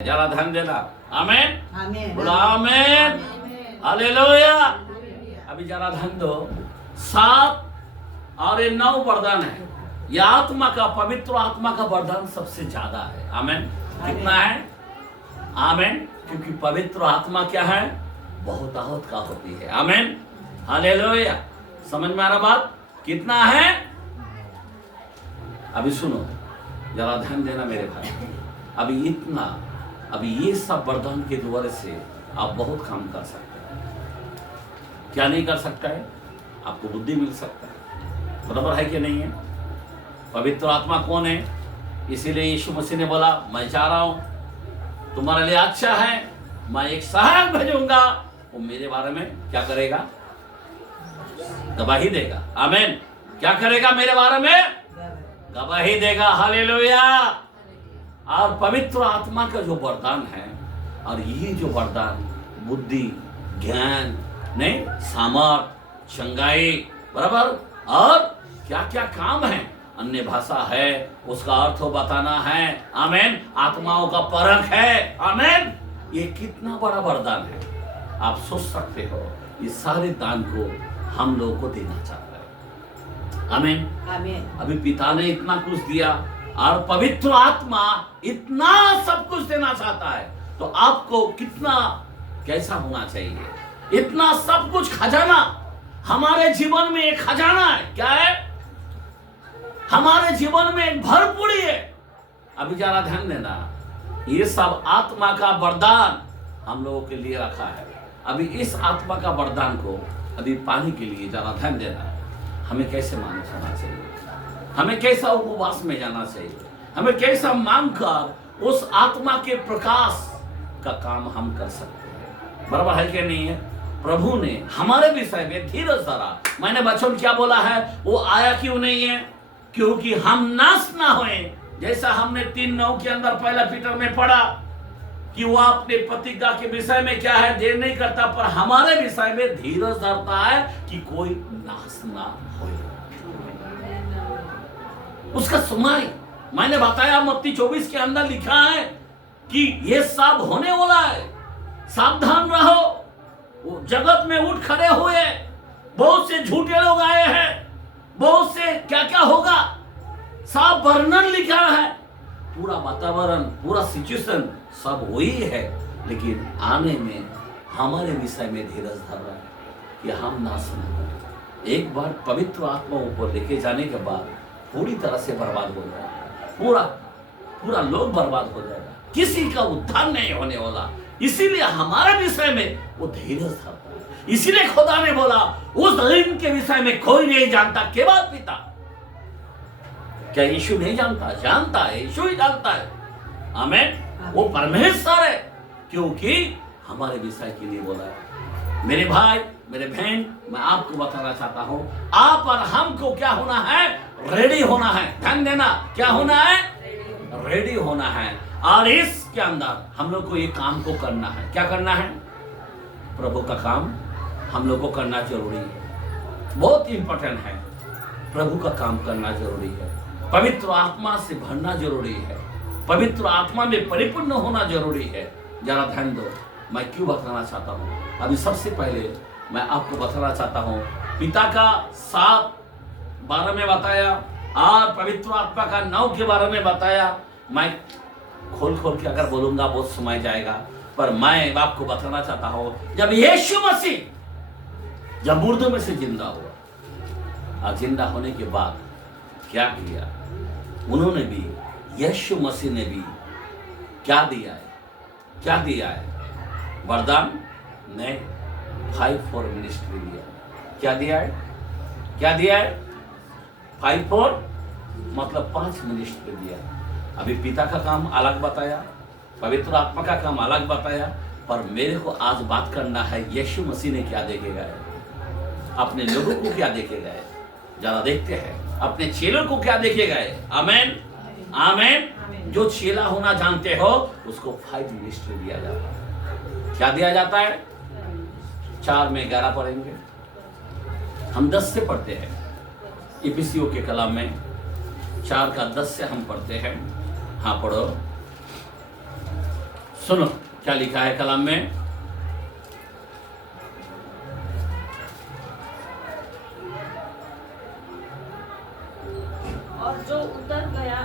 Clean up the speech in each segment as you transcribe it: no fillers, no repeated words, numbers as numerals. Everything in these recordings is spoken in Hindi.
जरा ध्यान देना। आमेन, आमेन, बोला आमेन, हालेलुया। अभी जरा ध्यान दो, 7 और 9 वरदान है। यह आत्मा का, पवित्र आत्मा का वरदान सबसे ज्यादा है। आमेन। कितना है? आमेन। क्योंकि पवित्र आत्मा क्या है? बहुत का होती है। आमेन, हालेलुया। समझ में आ रहा बात? कितना है? अभी सुनो, जरा ध्यान देना मेरे भाई। अभी इतना, अभी ये सब वरदान के द्वारा से आप बहुत काम कर सकते हैं। क्या नहीं कर सकता है? आपको बुद्धि मिल सकता है। बराबर है कि नहीं है? पवित्र आत्मा कौन है? इसीलिए यीशु मसीह ने बोला, मैं जा रहा हूं, तुम्हारे लिए अच्छा है, मैं एक सहायक भेजूंगा, वो मेरे बारे में क्या करेगा? गवाही देगा। आमीन। क्या करेगा? मेरे बारे में गवाही देगा। हालेलुया। और पवित्र आत्मा का जो वरदान है, और ये जो वरदान बुद्धि, ज्ञान, नहीं, सामर्थ, चंगाई, बराबर, और क्या क्या काम है, अन्य भाषा है, उसका अर्थ बताना है। आमीन। आत्माओं का परख है। आमीन। ये कितना बड़ा वरदान है। आप सोच सकते हो, ये सारे दान को हम लोगों को देना चाहता है। आमीन, आमीन। अभी पिता ने इतना कुछ दिया और पवित्र आत्मा इतना सब कुछ देना चाहता है, तो आपको कितना, कैसा होना चाहिए? इतना सब कुछ खजाना हमारे जीवन में एक खजाना है। क्या है? हमारे जीवन में एक भरपूरी है। अभी जरा ध्यान देना, ये सब आत्मा का वरदान हम लोगों के लिए रखा है। अभी इस आत्मा का वरदान को अभी पाने के लिए जरा ध्यान देना, हमें कैसे मानस होना चाहिए, हमें कैसा उपवास में जाना चाहिए, हमें कैसा मांग कर उस आत्मा के प्रकाश का काम हम कर सकते हैं। बराबर है कि नहीं है? प्रभु ने हमारे विषय में धीरज धरा। मैंने वचन क्या बोला है? वो आया क्यों नहीं है? क्योंकि हम नाश ना होए। जैसा हमने 3:9 के अंदर पहला पीटर में पढ़ा कि वो अपने प्रतिज्ञा के विषय में क्या है? देर नहीं करता, पर हमारे विषय में धीरज धरता है कि कोई नाश ना होए। उसका सुनाई मैंने बताया, मत्ती 24 के अंदर लिखा है कि ये सब होने वाला है, सावधान रहो। वो जगत में उठ खड़े हुए, बहुत से झूठे लोग आए हैं, बहुत से क्या क्या होगा, सब वर्णन लिखा है, पूरा वातावरण, पूरा सिचुएशन सब वही है। लेकिन आने में हमारे विषय में धीरज धर रहा है कि हम नाश न हो। एक बार पवित्र आत्मा ऊपर लेके जाने के बाद पूरी तरह से बर्बाद हो जाएगा, पूरा लोग बर्बाद हो जाएगा, किसी का उद्धार नहीं होने वाला। इसीलिए हमारे विषय में वो धीरज धरता है। इसीलिए खुदा ने बोला, उस दिन के विषय में कोई नहीं जानता, केवल पिता। क्या यीशु नहीं जानता? जानता है, यीशु ही जानता है। आमीन। वो परमेश्वर है, क्योंकि हमारे विषय के लिए बोला है। मेरे भाई, मेरे बहन, मैं आपको बताना चाहता हूं, आप और हमको क्या होना है? रेडी होना है। ध्यान देना, क्या होना है? रेडी होना है। और इसके अंदर हम लोग को ये काम को करना है। क्या करना है? प्रभु का काम हम लोग को करना जरूरी है, बहुत इंपॉर्टेंट है। प्रभु का काम करना जरूरी है, पवित्र आत्मा से भरना जरूरी है, पवित्र आत्मा में परिपूर्ण होना जरूरी है। जरा ध्यान दो, मैं क्यों बताना चाहता हूँ। अभी सबसे पहले मैं आपको बताना चाहता हूँ, पिता का 7:12 में बताया और पवित्र आत्मा का 9 के बारे में बताया। मैं खोल के अगर बोलूंगा बहुत समय जाएगा, पर मैं आपको बताना चाहता हूँ, जब यीशु मसीह जब मुर्दों में से जिंदा हुआ और जिंदा होने के बाद क्या किया, उन्होंने भी, यीशु मसीह ने भी क्या दिया है? क्या दिया है? वरदान ने 5-4 मिनिस्ट्री दिया। क्या दिया है? क्या दिया है? 5-4 मतलब 5 मिनिस्ट्री दिया। अभी पिता का काम अलग बताया, पवित्र आत्मा का काम अलग बताया, पर मेरे को आज बात करना है, यीशु मसीह ने क्या देके गए, अपने लोगों को क्या देके गए। जरा देखते हैं, अपने चेलों को क्या देके गए। आमीन, आमीन। जो चेला होना जानते हो उसको 5 मिनिस्ट्री दिया जाता है। क्या दिया जाता है? 4 में 11 पढ़ेंगे, हम 10 से पढ़ते हैं। इफिसियों के कलाम में 4 का 10 से हम पढ़ते हैं। हाँ पढ़ो। सुनो क्या लिखा है कलाम में। और जो उतर गया,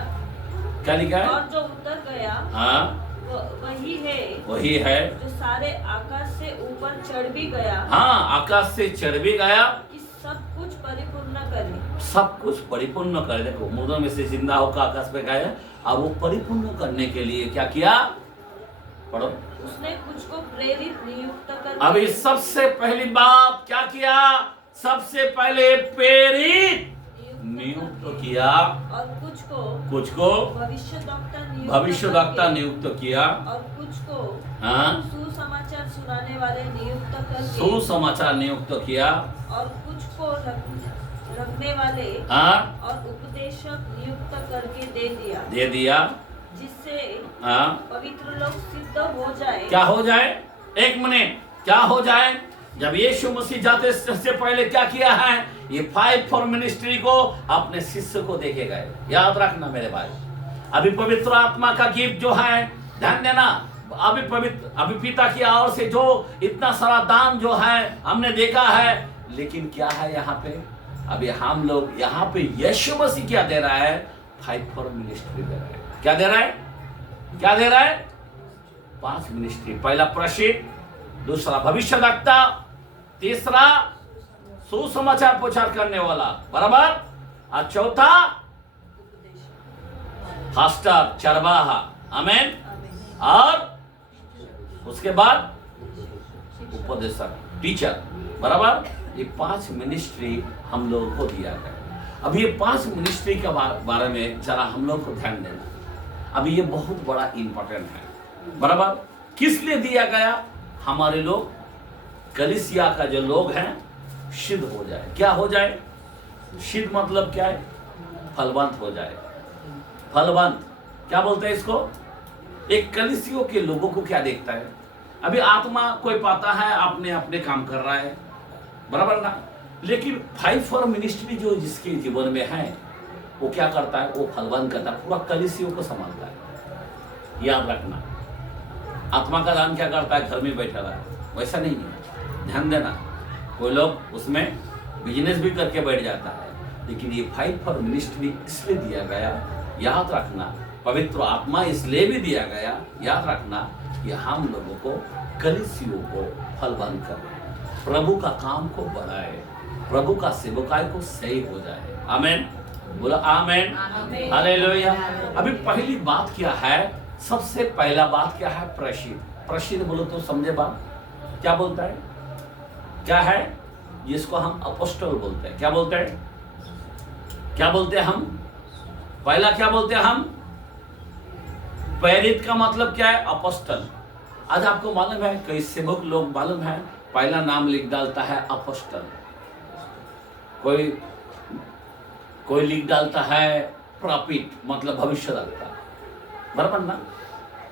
क्या लिखा है? और जो उतर गया हाँ वही है, वही है जो सारे आकाश से ऊपर चढ़ भी गया, हाँ आकाश से चढ़ भी गया, कि सब कुछ परिपूर्ण करे। सब कुछ परिपूर्ण कर। देखो मुर्दों में से जिंदा होकर आकाश पे गया, अब वो परिपूर्ण करने के लिए क्या किया? पढ़ो। उसने कुछ को प्रेरित नियुक्त कर। अभी सबसे पहली बात क्या किया? सबसे पहले प्रेरित नियुक्त किया, और कुछ को भविष्यद्वक्ता नियुक्त किया, और कुछ को हाँ सुसमाचार सुनाने वाले नियुक्त करके, सुसमाचार नियुक्त किया, और कुछ को रखने वाले हाँ और उपदेशक नियुक्त करके दे दिया, जिससे हाँ पवित्र लोग सिद्ध हो जाए। क्या हो जाए? एक मिनट, क्या हो जाए? जब यीशु मसीह जाते से पहले क्या किया है? ये 5 फॉर मिनिस्ट्री को अपने शिष्य को देके गए। याद रखना मेरे भाई, अभी पवित्र आत्मा का गिफ्ट जो है, ध्यान देना, अभी पिता की ओर से जो इतना सारा दान जो है हमने देखा है, लेकिन क्या है यहाँ पे? अभी हम लोग यहाँ पे यीशु मसीह क्या दे रहा है? 5 फॉर मिनिस्ट्री दे रहा है। क्या दे रहा है? क्या दे रहा है? 5 मिनिस्ट्री। पहला प्रसिद्ध, दूसरा भविष्यद्वक्ता, तीसरा सुसमाचार प्रचार करने वाला, बराबर, और चौथा पास्टर, चरवाहा, आमेन, और उसके बाद उपदेशक, टीचर, बराबर। ये 5 मिनिस्ट्री हम लोगों को दिया गया। अब ये 5 मिनिस्ट्री के बारे में जरा हम लोग को ध्यान देना। अभी ये बहुत बड़ा इंपॉर्टेंट है, बराबर। किस लिए दिया गया? हमारे लोग, कलीसिया का जो लोग हैं, सिद्ध हो जाए। क्या हो जाए? सिद्ध मतलब क्या है? फलवंत हो जाए। फलवंत क्या बोलते हैं इसको? एक कलीसियों के लोगों को क्या देखता है? अभी आत्मा कोई पाता है, अपने अपने काम कर रहा है, बराबर ना। लेकिन 5 फॉर मिनिस्ट्री जो जिसके जीवन में है, वो क्या करता है? वो फलवंत करता है, पूरा कलीसियों को संभालता है। याद रखना, आत्मा का दान क्या करता है? घर में बैठा रहा है, वैसा नहीं है। ध्यान देना, कोई लोग उसमें बिजनेस भी करके बैठ जाता है, लेकिन ये 5 फॉर मिनिस्ट्री इसलिए दिया गया, याद रखना, पवित्र आत्मा इसलिए भी दिया गया, याद रखना, कि हम लोगों को, कलीसियों को फलवंत करे, प्रभु का काम को बढ़ाए, प्रभु का सेवकाई को सही हो जाए। आमेन, बोलो आमेन, हालेलुया। अभी पहली बात क्या है? सबसे पहला बात क्या है? प्रसिद्ध। प्रसिद्ध बोलो तो समझे बात क्या बोलता है? क्या है? जिसको हम अपोस्टल बोलते हैं। क्या बोलते हैं? क्या बोलते हैं हम? पहला क्या बोलते हैं हम? प्रेरित का मतलब क्या है? अपोस्टल। आज आपको मालूम है, कई सेवक लोग मालूम है, पहला नाम लिख डालता है अपोस्टल, कोई लिख डालता है प्रॉफिट, मतलब भविष्यद्वक्ता, बराबर ना।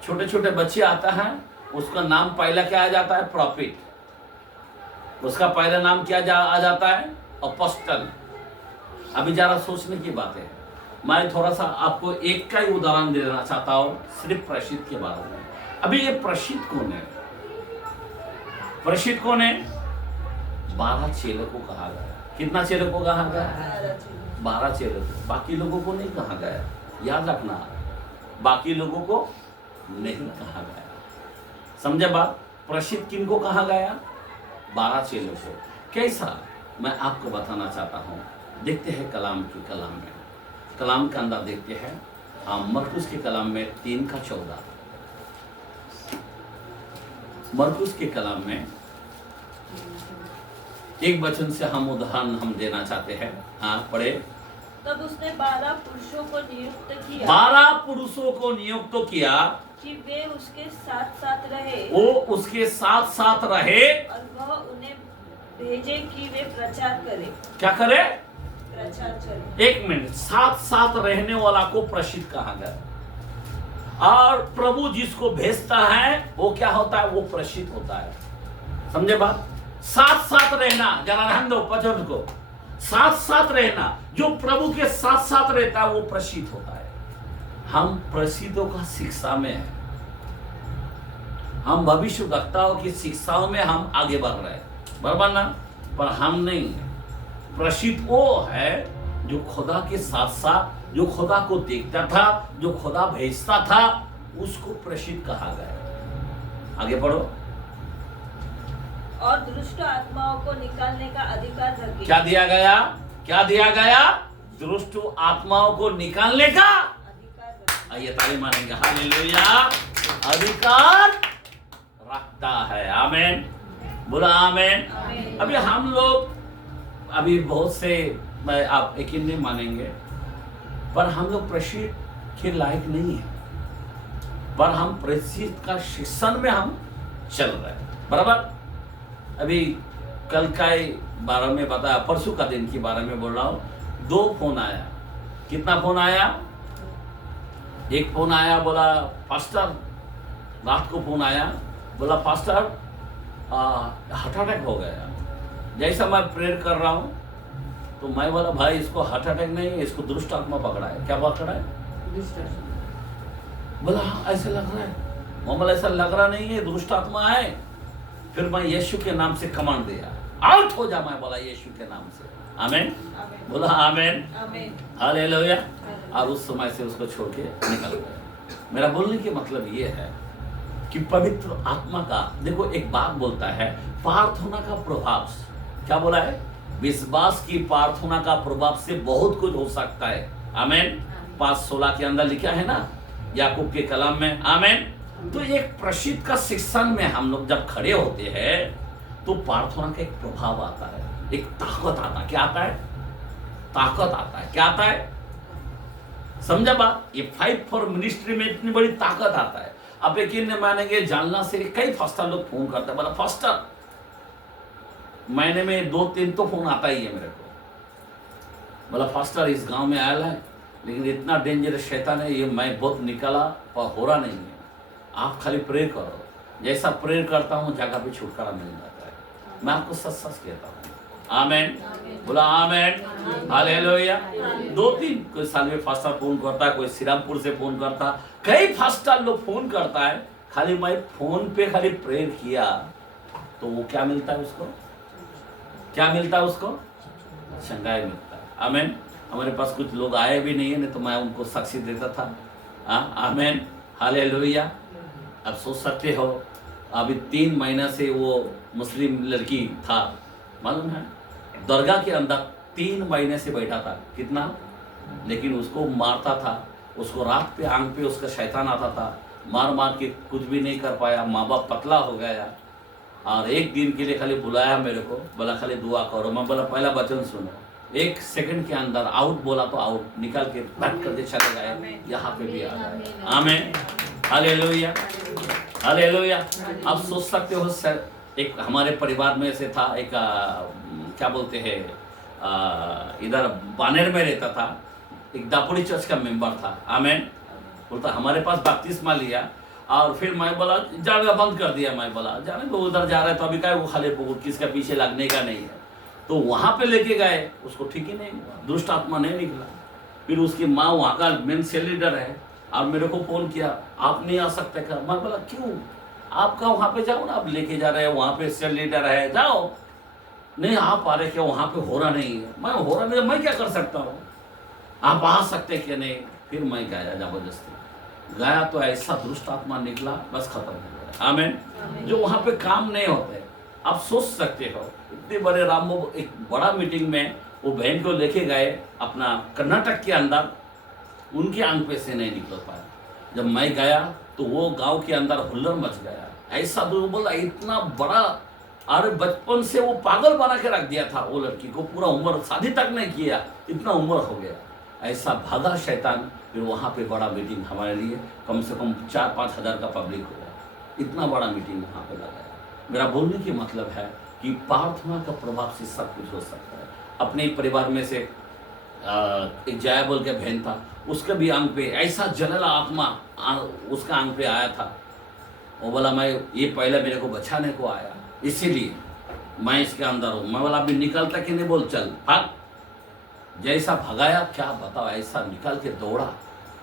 छोटे छोटे बच्चे आता है, उसका नाम पहला क्या आ जाता है? प्रॉफिट। उसका पहला नाम क्या आ जाता है? अपोस्टल। अभी जरा सोचने की बात है। मैं थोड़ा सा आपको एक का ही उदाहरण देना चाहता हूँ, सिर्फ प्रसिद्ध के बारे में। अभी ये प्रसिद्ध कौन है? प्रसिद्ध कौन है? 12 चेलों को कहा गया। कितना चेलों को कहा गया? 12 चेलों को। बाकी लोगों को नहीं कहा गया, याद रखना, बाकी लोगों को नहीं कहा गया। समझे बात? प्रसिद्ध किनको कहा गया? 12 चेलों को। कैसा? मैं आपको बताना चाहता हूँ। देखते हैं कलाम में, कलाम के अंदर देखते हैं। मरकुस के कलाम में 3:14, मरकुस के कलाम में एक वचन से हम उदाहरण हम देना चाहते हैं। हाँ पढ़े। तब उसने 12 पुरुषों को नियुक्त किया, 12 पुरुषों को नियुक्त किया कि वे उसके साथ साथ रहे, वो उसके साथ साथ रहे, और वह उन्हें भेजे कि वे प्रचार करे। क्या करे? प्रचार करे। एक मिनट, साथ साथ रहने वाला को प्रसिद्ध कहा गया। और प्रभु जिसको भेजता है वो क्या होता है? वो प्रसिद्ध होता है। समझे बात? साथ साथ रहना, जरा ध्यान दो वचन को, साथ साथ रहना, जो प्रभु के साथ साथ रहता है वो प्रसिद्ध होता है। हम प्रसिद्धों का शिक्षा में है, हम भविष्यवक्ताओं की शिक्षाओं में हम आगे बढ़ रहे हैं, बराबर ना? पर हम नहीं है। प्रसिद्ध वो है जो खुदा के साथ साथ, जो खुदा को देखता था, जो खुदा भेजता था, उसको प्रसिद्ध कहा गया। आगे पढ़ो। और दुष्ट आत्माओं को निकालने का अधिकार रखे। क्या दिया गया? क्या दिया गया? दुष्ट आत्माओं को निकालने का अधिकार रखे। आइए ताली मारेंगे। हालेलुया। अधिकार रखता है। आमीन। बोला आमीन। आमीन। अभी हम लोग अभी बहुत से, मैं आप यकीन नहीं मानेंगे, पर हम लोग प्रसिद्ध के लायक नहीं है, पर हम प्रसिद्ध का शिक्षण में हम चल रहे हैं, बराबर? अभी कल का बारे में बताया, परसों का दिन के बारे में बोल रहा हूँ। 2 फोन आया। कितना फोन आया? एक फोन आया, बोला पास्टर, रात को फोन आया, बोला पास्टर हार्ट अटैक हो गया। जैसा मैं प्रेयर कर रहा हूँ तो मैं बोला भाई इसको हार्ट अटैक नहीं है, इसको दुष्ट आत्मा पकड़ा है। क्या पकड़ा है? बोला हाँ ऐसा लग रहा है। मैं बोला ऐसा लग रहा नहीं है, दुष्ट आत्मा है। फिर मैं यीशु के नाम से कमांड दिया, आउट हो जा। मैं बोला यीशु के नाम से। आमीन। बोला आमीन। आमीन। हालेलुया। और उस समय से उसको छोड़ के निकल गए। मेरा बोलने की मतलब ये है कि पवित्र आत्मा का, देखो एक बात बोलता है, प्रार्थना का प्रभाव। क्या बोला है? विश्वास की प्रार्थना का प्रभाव से बहुत कुछ हो सकता है। आमीन। 5:16 के अंदर लिखा है ना, याकूब के कलाम में। आमीन। तो एक प्रसिद्ध का शिक्षण में हम लोग जब खड़े होते हैं तो प्रार्थना का एक प्रभाव आता है, एक ताकत आता है। क्या आता है? ताकत आता है। क्या आता है? समझा बात? ये 5 फॉर मिनिस्ट्री में इतनी बड़ी ताकत आता है। आप यकीन नहीं मानेंगे, जानना से कई फास्टर लोग फोन करते हैं, बोला फास्टर महीने में 2-3 तो फोन आता ही है मेरे को। बोला फास्टर इस गांव में आया है, लेकिन इतना डेंजरस शैतान है, ये मैं बहुत निकाला और हो रहा नहीं है। आप खाली प्रेयर करो। जैसा प्रेयर करता हूँ जगह पे छुटकारा मिल जाता है। मैं आपको सच सच कहता हूँ। आमीन। बोला आमीन। हालेलुया। 2-3 कोई साल में फास्टर फोन करता है, कोई श्रीरामपुर से फोन करता है, कई फास्टर लोग फोन करता है। खाली मैं फोन पे खाली प्रेयर किया तो वो क्या मिलता है उसको? क्या मिलता है उसको? चंगाई मिलता है। आमीन। हमारे पास कुछ लोग आए भी नहीं है, नहीं तो मैं उनको साक्षी देता था। आमीन। हालेलुया। अब सोच सकते हो, अभी 3 महीना से वो मुस्लिम लड़की था, मालूम है, दरगाह के अंदर 3 महीने से बैठा था। कितना? लेकिन उसको मारता था, उसको रात पे आंख पे उसका शैतान आता था, मार मार के कुछ भी नहीं कर पाया। माँ बाप पतला हो गया और एक दिन के लिए खाली बुलाया मेरे को, बोला खाली दुआ करो। मैं बोला पहला वचन सुनो। 1 सेकंड के अंदर आउट बोला तो आउट, निकाल के भट करके चले गए। यहाँ पे भी आ गए। आमीन। हालेलुया। हालेलुया। आप सोच सकते हो सर, एक हमारे परिवार में से था, एक क्या बोलते हैं, इधर बानेर में रहता था, एक दापुड़ी चर्च का मेंबर था। आमीन। बोलता हमारे पास बपतिस्मा लिया और फिर मैं बोला जाना बंद कर दिया। मैं बोला जाने को उधर जा रहा है तो अभी क्या वो खाली किसका पीछे लगने का नहीं है। तो वहाँ पे लेके गए, उसको ठीक ही नहीं हुआ, दुष्ट आत्मा नहीं निकला। फिर उसकी माँ वहाँ का मेन सेल लीडर है और मेरे को फोन किया, आप नहीं आ सकते क्या? मैं बोला क्यों? आपका वहाँ पे जाओ ना, आप लेके जा रहे हैं, वहाँ पे सेल लीडर है, जाओ। नहीं आप आ रहे क्या? वहाँ पे हो रहा नहीं है। मैं हो रहा नहीं, मैं क्या कर सकता हूँ? आप आ सकते क्या? नहीं। फिर मैं गया, जबरदस्ती गया तो ऐसा दुष्ट आत्मा निकला, बस खत्म हो गया। आमीन। जो वहाँ पे काम नहीं होते, आप सोच सकते हो, इतने बड़े राम, एक बड़ा मीटिंग में वो बहन को लेके गए अपना कर्नाटक के अंदर, उनके आंख पे से नहीं निकल पाया। जब मैं गया तो वो गांव के अंदर हुल्लड़ मच गया। ऐसा तो बोला इतना बड़ा, अरे बचपन से वो पागल बना के रख दिया था वो लड़की को, पूरा उम्र शादी तक नहीं किया, इतना उम्र हो गया। ऐसा भागा शैतान। फिर वहाँ पे बड़ा मीटिंग हमारे लिए कम से कम 4-5 हज़ार का पब्लिक हो गया, इतना बड़ा मीटिंग वहाँ पे लगाया। मेरा बोलने की मतलब है कि प्रार्थना का प्रभाव से सब कुछ हो सकता है। अपने परिवार में से एक जया बोल के बहन था, उसका भी आंख पे ऐसा जलला आत्मा उसका आंख पे आया था। वो बोला मैं ये पहले मेरे को बचाने को आया, इसीलिए मैं इसके अंदर हूँ। मैं बोला अभी निकलता कि नहीं? बोल चल भाग। जैसा भगाया, क्या बताओ, ऐसा निकल के दौड़ा,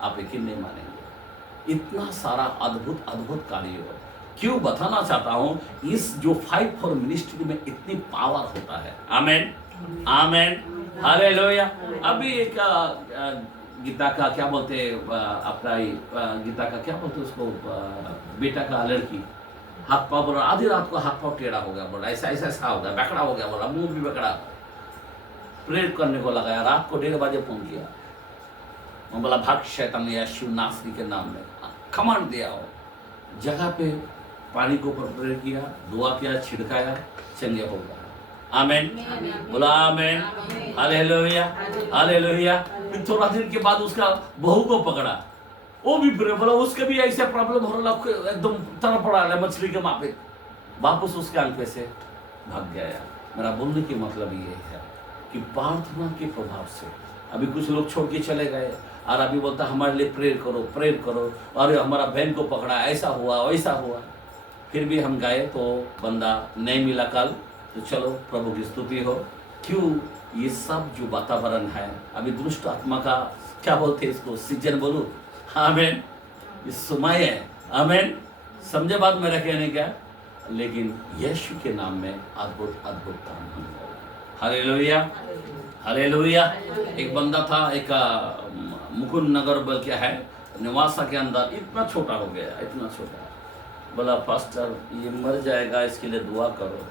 आप यकीन नहीं मानेंगे। इतना सारा अद्भुत अद्भुत कार्य हो। क्यों बताना चाहता हूँ, इस जो फाइट फॉर मिनिस्ट्री में इतनी पावर होता है। आमेन, आमेन, हालेलुया। अभी एक गीता का क्या बोलते अपना गीता का क्या बोलते उसको, बेटा का लड़की हाथ पाँव बोला, आधी रात को हाथ पाँव टेढ़ा हो गया, बोला ऐसा ऐसा ऐसा हो गया, बेकड़ा हो गया, बोला मुंह भी बेकड़ा, प्रेयर करने को लगाया, रात को 1:30 बजे फोन किया, मैं बोला भाग शैतान यीशु नासरी के नाम में, कमांड दिया हो, जगह पे पानी के ऊपर प्रेयर किया, दुआ किया, छिड़काया, चंगे हो गया। आमेन, बोला आमेन, हालेलुया, हालेलुया। फिर थोड़ा दिन के बाद उसका बहू को पकड़ा, वो भी प्रेयर, बोला उसके भी ऐसा प्रॉब्लम हो रहा, एकदम तरह पड़ा है मछली के मापे, वापस उसके आंख पे से भाग गया। मेरा बोलने की मतलब ये है कि प्रार्थना के प्रभाव से अभी कुछ लोग छोड़ के चले गए और अभी बोलता हमारे लिए प्रेयर करो, प्रेयर करो, और हमारा बहन को पकड़ा, ऐसा हुआ वैसा हुआ। फिर भी हम गए तो बंदा नहीं मिला कल, तो चलो प्रभु की स्तुति हो। क्यों, ये सब जो वातावरण है अभी दुष्ट आत्मा का क्या बोलते हैं इसको, सीजन बोलूं, आमेन, इस समय है, आमेन, समझे बात मेरा कहने का। लेकिन यीशु के नाम में अद्भुत अद्भुत काम होगा। Hallelujah, hallelujah. एक बंदा था, एक मुकुंद नगर बोल क्या है, निवासा के अंदर, इतना छोटा हो गया, इतना छोटा, बोला पास्टर ये मर जाएगा, इसके लिए दुआ करो,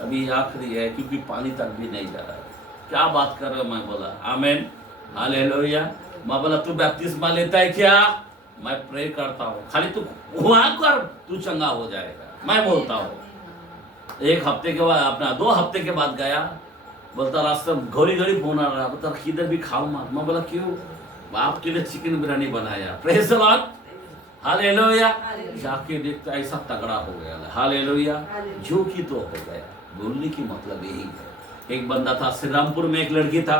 अभी आखिरी है, क्योंकि पानी तक भी नहीं जा रहा है। क्या बात कर रहे हो? मैं बोला आमेन, हालेलुया। मैं बोला तू बैप्तिस्मा लेता है क्या? मैं प्रे करता हूँ, खाली तू वहां कर, तू चंगा हो जाएगा, मैं बोलता हूँ। 1 हफ्ते के बाद, अपना 2 हफ्ते के बाद गया, बोलता रास्ते में घड़ी घड़ी फोन आ रहा, बोलता किधर भी खाओ मत। मैं बोला क्यों? आपके लिए चिकन बिरयानी बनाया, प्रेज द लॉर्ड, हालेलुया। जाके देखता ऐसा तगड़ा हो गया, हालेलुया, जो कि तो हो गया। बोलने की मतलब यही है। एक बंदा था श्री रामपुर में, एक लड़की था,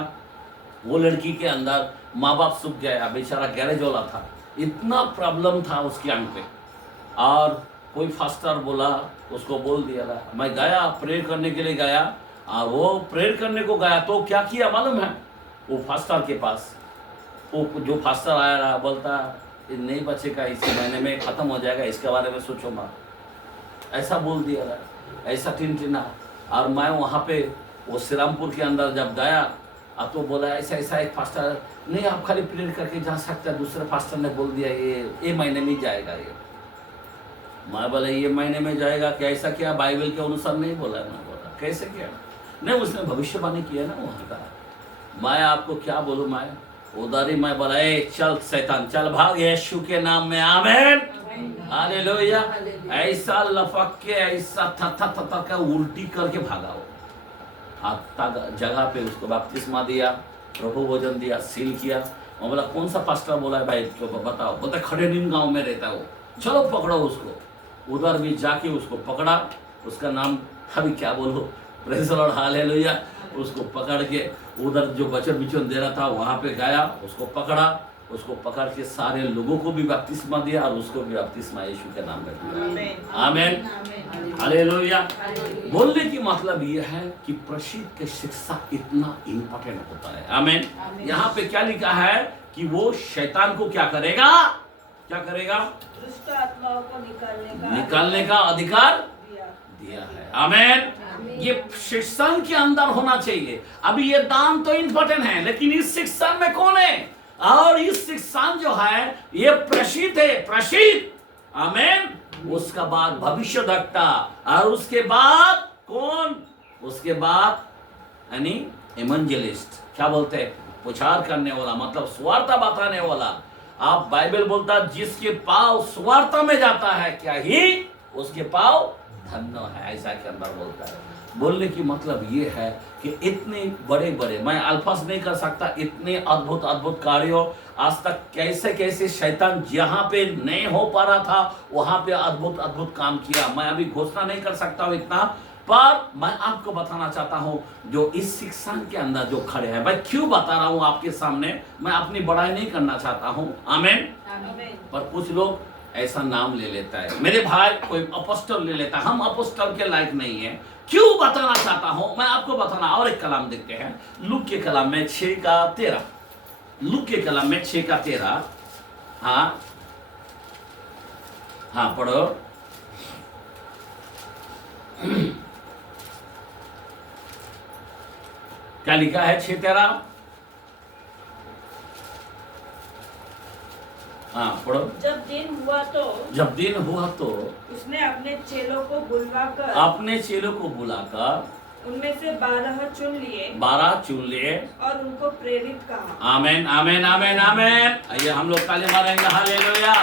वो लड़की के अंदर माँ बाप सूख गया, बेचारा गैरेज वाला था, इतना प्रॉब्लम था उसकी आंख पे, और कोई फास्टर बोला, उसको बोल दिया था। मैं गया प्रेयर करने के लिए गया, और वो प्रेयर करने को गया तो क्या किया मालूम है, वो फास्टर के पास, वो जो फास्टर आया रहा, बोलता नहीं बचेगा, इसी महीने में खत्म हो जाएगा, इसके बारे में सोचो मत, ऐसा बोल दिया रहा, ऐसा टिनटिना। और मैं वहाँ पे वो श्रीरामपुर के अंदर जब गया, अब तो बोला ऐसा ऐसा, एक फास्टर नहीं आप खाली प्रेयर करके जा सकते हैं, दूसरे फास्टर ने बोल दिया ये महीने में जाएगा। ये मैं बोला ये महीने में जाएगा क्या? ऐसा क्या? बाइबल के अनुसार नहीं बोला। मैं बोला कैसे क्या? नहीं, उसने भविष्यवाणी किया ना वहाँ का। मैं आपको क्या बोलूँ, मैं उधर ही मैं बोला चल शैतान चल भाग यीशु के नाम में, आमेन, हालेलुया। ऐसा लपक के, ऐसा थथा का उल्टी करके भागा वो, जगह पे उसको बपतिस्मा दिया, प्रभु भोजन दिया, सील किया। मैं बोला कौन सा पास्टर बोला है भाई, तो बताओ। बोलता खड़े नीम गांव में रहता है वो, चलो पकड़ो उसको। उधर भी जाके उसको पकड़ा, उसका नाम अभी क्या बोलो, प्रेज़ द लॉर्ड, हालेलुया। उसको पकड़ के उधर जो वचन विचन दे रहा था वहाँ पे गया, उसको पकड़ा, उसको पकड़ के सारे लोगों को भी बपतिस्मा दिया, और उसको भी बपतिस्मा यीशु के नाम में दिया, आमेन, हालेलुया। बोलने की मतलब ये है कि प्रसिद्ध की शिक्षा इतना इम्पोर्टेंट होता है, आमेन। यहाँ पे क्या लिखा है कि वो शैतान को क्या करेगा, क्या करेगा? दुष्ट आत्माओं को निकालने का अधिकार दिया है, आमेन। ये शिक्षा के अंदर होना चाहिए। अभी ये दान तो इम्पोर्टेंट है, लेकिन इस शिक्षा में कौन है? और इस शिक्षा जो है ये प्रसिद्ध है, प्रसिद्ध, आमेन। उसका बाद भविष्यद्वक्ता, और उसके बाद कौन? उसके बाद यानी एवेंजलिस्ट, क्या बोलते हैं? प्रचार करने वाला, मतलब सुवार्ता बताने वाला। आप बाइबल बोलता जिसके पाँव सुवार्ता में जाता है, क्या ही उसके पाँव धन्य है, ऐसा के अंदर बोलता है। बोलने की मतलब ये है कि इतने बड़े बड़े, मैं अल्फाज नहीं कर सकता, इतने अद्भुत अद्भुत कार्यों आज तक कैसे कैसे शैतान जहाँ पे नहीं हो पा रहा था वहाँ पे अद्भुत अद्भुत काम किया। मैं अभी घोषणा नहीं कर सकता हूँ इतना, पर मैं आपको बताना चाहता हूँ जो इस शिक्षा के अंदर जो खड़े हैं। मैं क्यों बता रहा हूँ आपके सामने, मैं अपनी बड़ाई नहीं करना चाहता हूँ, आमेन। पर कुछ लोग ऐसा नाम ले लेता है, मेरे भाई कोई अपोस्टल ले लेता है, हम अपोस्टल के लायक नहीं है। क्यों बताना चाहता हूं मैं आपको बताना। और एक कलाम देखते हैं, लूक के कलाम में 6:13, लूक के कलाम में 6:13, हाँ हाँ पढ़ो। क्या लिखा है 6:13? हाँ पढ़ो। जब दिन हुआ तो उसने अपने चेलों को बुलाकर उनमें से 12 चुन लिए और उनको प्रेरित कहा। आमेन आमेन आमेन आमेन। आइए हम लोग ताली मारेंगे, हालेलुया।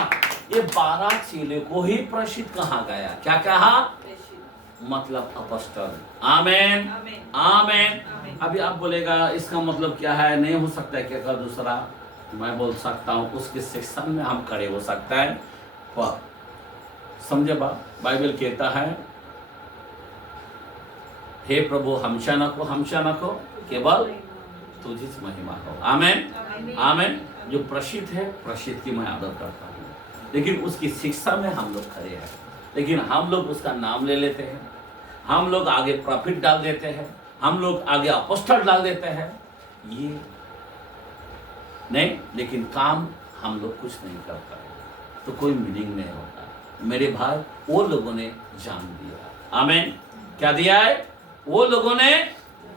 ये 12 चेले को ही प्रसिद्ध कहा गया। क्या कहा? मतलब अपॉस्टल। आमेन आमेन। अभी आप बोलेगा इसका मतलब क्या है? नहीं हो सकता है क्या दूसरा? मैं बोल सकता हूँ उसके सेक्शन में हम खड़े हो सकता है, पर समझे बाइबल कहता है हे प्रभु हमशा न को केवल तुझी महिमा हो। आमेन आमेन। जो प्रसिद्ध है, प्रसिद्ध की मैं आदर करता हूँ, लेकिन उसकी शिक्षा में हम लोग खड़े हैं। लेकिन हम लोग उसका नाम ले लेते हैं, हम लोग आगे प्रॉफिट डाल देते हैं, हम लोग आगे अपॉस्टल डाल देते हैं। ये नहीं, लेकिन काम हम लोग कुछ नहीं कर पाए तो कोई मीनिंग नहीं होता। मेरे भाई, वो लोगों ने जान दिया। आमेन। क्या दिया है? वो लोगों ने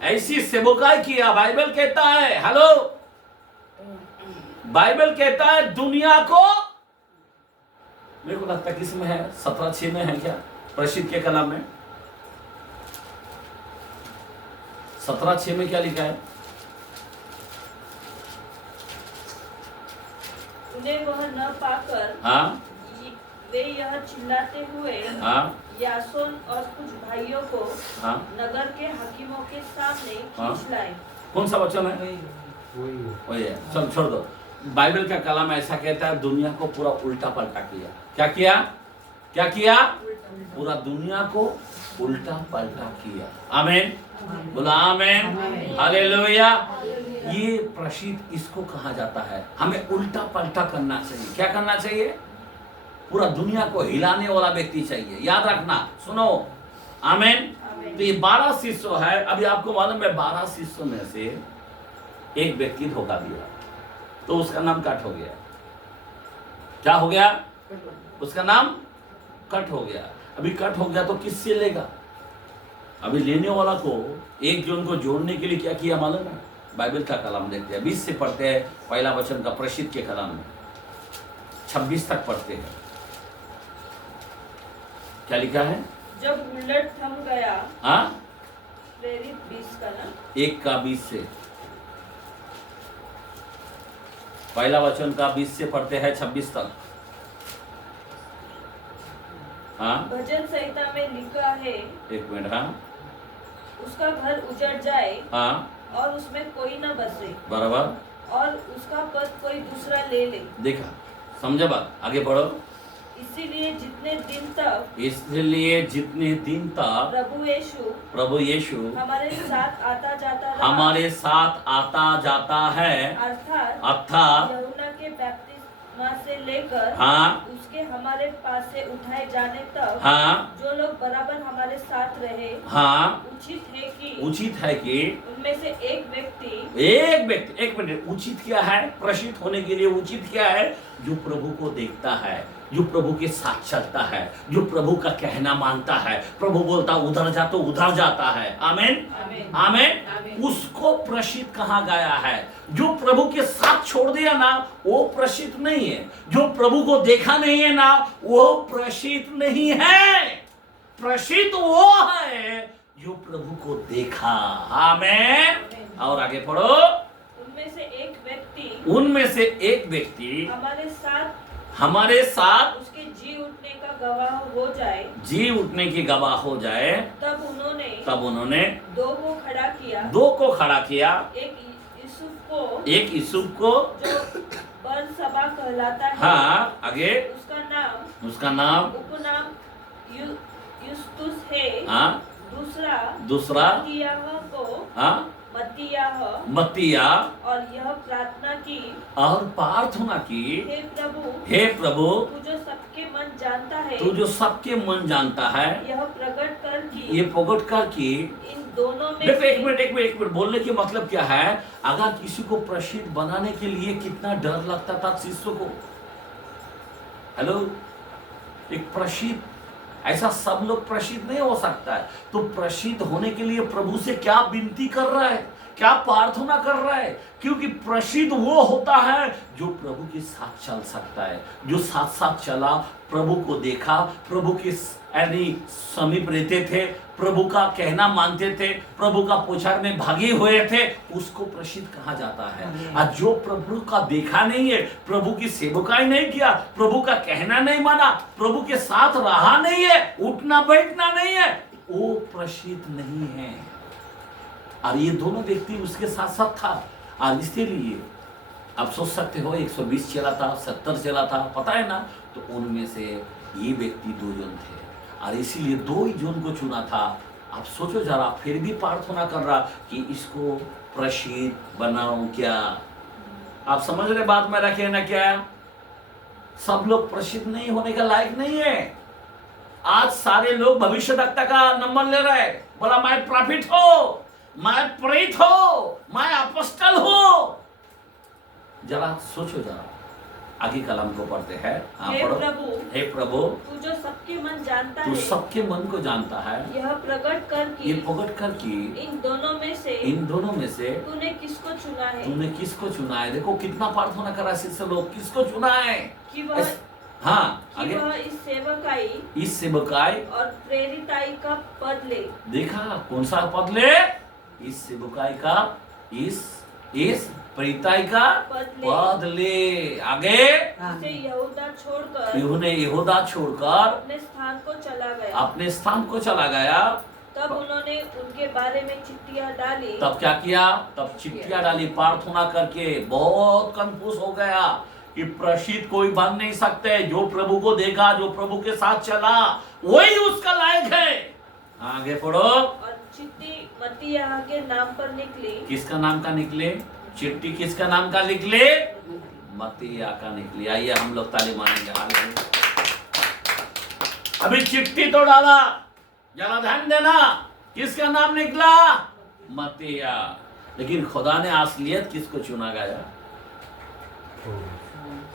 ऐसी सेवकाई किया। बाइबल कहता है, हेलो, बाइबल कहता है दुनिया को, मेरे को लगता है किसमें है, 17:6 में है क्या? प्रसिद्ध के कलाम में 17:6 में क्या लिखा है? उन्हें वह न पाकर वे यह चिल्लाते हुए यासोन और कुछ भाइयों को नगर के हाकिमों के सामने खींच लाए। कौन सा वचन है? वही है। चल छोड़ दो। बाइबल का कलाम ऐसा कहता है दुनिया को पूरा उल्टा पलटा किया। क्या किया? क्या किया? पूरा दुनिया को उल्टा पलटा किया। आमीन। बोला आमीन, हालेलुया। ये प्रसिद्ध इसको कहा जाता है। हमें उल्टा पलटा करना चाहिए। क्या करना चाहिए? पूरा दुनिया को हिलाने वाला व्यक्ति चाहिए। याद रखना, सुनो। आमीन। तो ये 12 शिष्य है। अभी आपको मालूम है 12 शिष्यों में से एक व्यक्ति धोखा दिया, तो उसका नाम कट हो गया। क्या हो गया? उसका नाम कट हो गया। अभी कट हो गया तो किससे लेगा? अभी लेने वाला को एक जन को जोड़ने के लिए क्या किया मालूम है? बाइबल का कलाम देखते हैं, 20 से पढ़ते हैं, पहला वचन का प्रसिद्ध के कलाम में 26 तक पढ़ते हैं। क्या लिखा है? जब उलट थम गया। हाँ, प्रेरित 20 का ना, 1 का 20 से, पहला वचन का 20 से पढ़ते हैं 26 तक। हाँ, भजन संहिता में लिखा है, 1 मिनट। हाँ, उसका घर उजड़ जाए। हाँ, और उसमें कोई न बसे। बराबर। और उसका पद कोई दूसरा ले ले। देखा, समझा बात? आगे बढ़ो। इसीलिए जितने दिन तक प्रभु यीशु हमारे साथ आता जाता है, अर्थात यूहन्ना के बपतिस्मा से लेकर उसके हमारे पास से उठाए जाने तक जो लोग बराबर हमारे साथ रहे, उचित है कि उनमें से एक व्यक्ति, एक मिनट, उचित क्या है? प्रसिद्ध होने के लिए उचित क्या है? जो प्रभु को देखता है, जो प्रभु के साथ चलता है, जो प्रभु का कहना मानता है। प्रभु बोलता उधर जा तो उधर जाता है। आमीन आमीन। उसको प्रसिद्ध कहा गया है। जो प्रभु के साथ छोड़ दिया ना, वो प्रसिद्ध नहीं है। जो प्रभु को देखा नहीं है ना, वो प्रसिद्ध नहीं है। प्रसिद्ध वो है जो प्रभु को देखा। आमीन। और आगे पढ़ो। उनमें से एक व्यक्ति हमारे साथ उसके जी उठने का गवाह हो जाए। तब उन्होंने 2 को खड़ा किया। एक यूसुफ को जो बरसबा कहलाता है। हाँ, आगे। उसका नाम उपनाम यूस्तुस है। हाँ, दूसरा मत्तिया। और यह प्रार्थना की, हे प्रभु तू जो सबके मन जानता है, यह प्रकट कर कि इन दोनों में। देखो, एक मिनट बोलने की मतलब क्या है? अगर किसी को प्रसिद्ध बनाने के लिए कितना डर लगता था शिष्यों को। हेलो, एक प्रसिद्ध, ऐसा सब लोग प्रसिद्ध नहीं हो सकता है। तो प्रसिद्ध होने के लिए प्रभु से क्या विनती कर रहा है? क्या प्रार्थना कर रहा है? क्योंकि प्रसिद्ध वो होता है जो प्रभु के साथ चल सकता है, जो साथ साथ चला, प्रभु को देखा, प्रभु के यानी समीप रहते थे, प्रभु का कहना मानते थे, प्रभु का प्रचार में भागी हुए थे, उसको प्रसिद्ध कहा जाता है। और जो प्रभु का देखा नहीं है, प्रभु की सेवकाई नहीं किया, प्रभु का कहना नहीं माना, प्रभु के साथ रहा नहीं है, उठना बैठना नहीं है, वो प्रसिद्ध नहीं है। और ये दोनों व्यक्ति उसके साथ साथ था। और इसीलिए आप सोच सकते हो 120 चला था, 70 चला था, पता है ना, तो उनमें से ये व्यक्ति 2 जन थे और इसीलिए 2 ही जन को चुना था। आप सोचो जरा, फिर भी प्रार्थना कर रहा कि इसको प्रसिद्ध बनाऊं क्या? आप समझ रहे बात में रखे ना? क्या सब लोग प्रसिद्ध नहीं होने का लायक नहीं है। आज सारे लोग भविष्यवक्ता का नंबर ले रहे हैं, बोला मैं प्रॉफिट हो, मैं प्रेरित हो, मैं अपोस्टल हो। जरा सोचो जरा, आगे कलाम को पढ़ते हैं। हाँ, हे पढ़ो। प्रभु, हे प्रभु, तू जो सबके मन जानता तू है, सबके मन को जानता है, यह प्रकट कर ये कि प्रकट कर कि इन दोनों में से तूने किसको चुना है, तूने किसको चुना है। देखो कितना प्रार्थना करा शिष्य लोग, किसको चुना है कि वह हाँ कि आगे, वह इस सेवकाई इस सेवकाई और प्रेरिताई का पद ले। देखा कौन सा पद ले? इस सेवकाई का, इस प्रेरिताई का पद ले। आगे, उसे यहूदा छोड़कर, इन्होंने यहूदा छोड़कर अपने स्थान को चला गया। तब उन्होंने उनके बारे में चिट्ठियां डाली। तब क्या किया? तब चिट्ठियां डाली, प्रार्थना करके बहुत कंफ्यूज हो गया कि प्रसिद्ध कोई बन नहीं सकते। जो प्रभु को देखा, जो प्रभु के साथ चला, वही उसका लायक है। आगे पढ़ो। और चिट्ठी मत्तियाह के नाम पर निकली। किसका नाम का निकले? चिट्ठी किसका नाम का निकले? मत्तियाह का निकली। आइए हम लोग ताली मारेंगे। अभी चिट्ठी तो डाला, जरा ध्यान देना, किसका नाम निकला? मत्तियाह। लेकिन खुदा ने असलियत किसको चुना गया?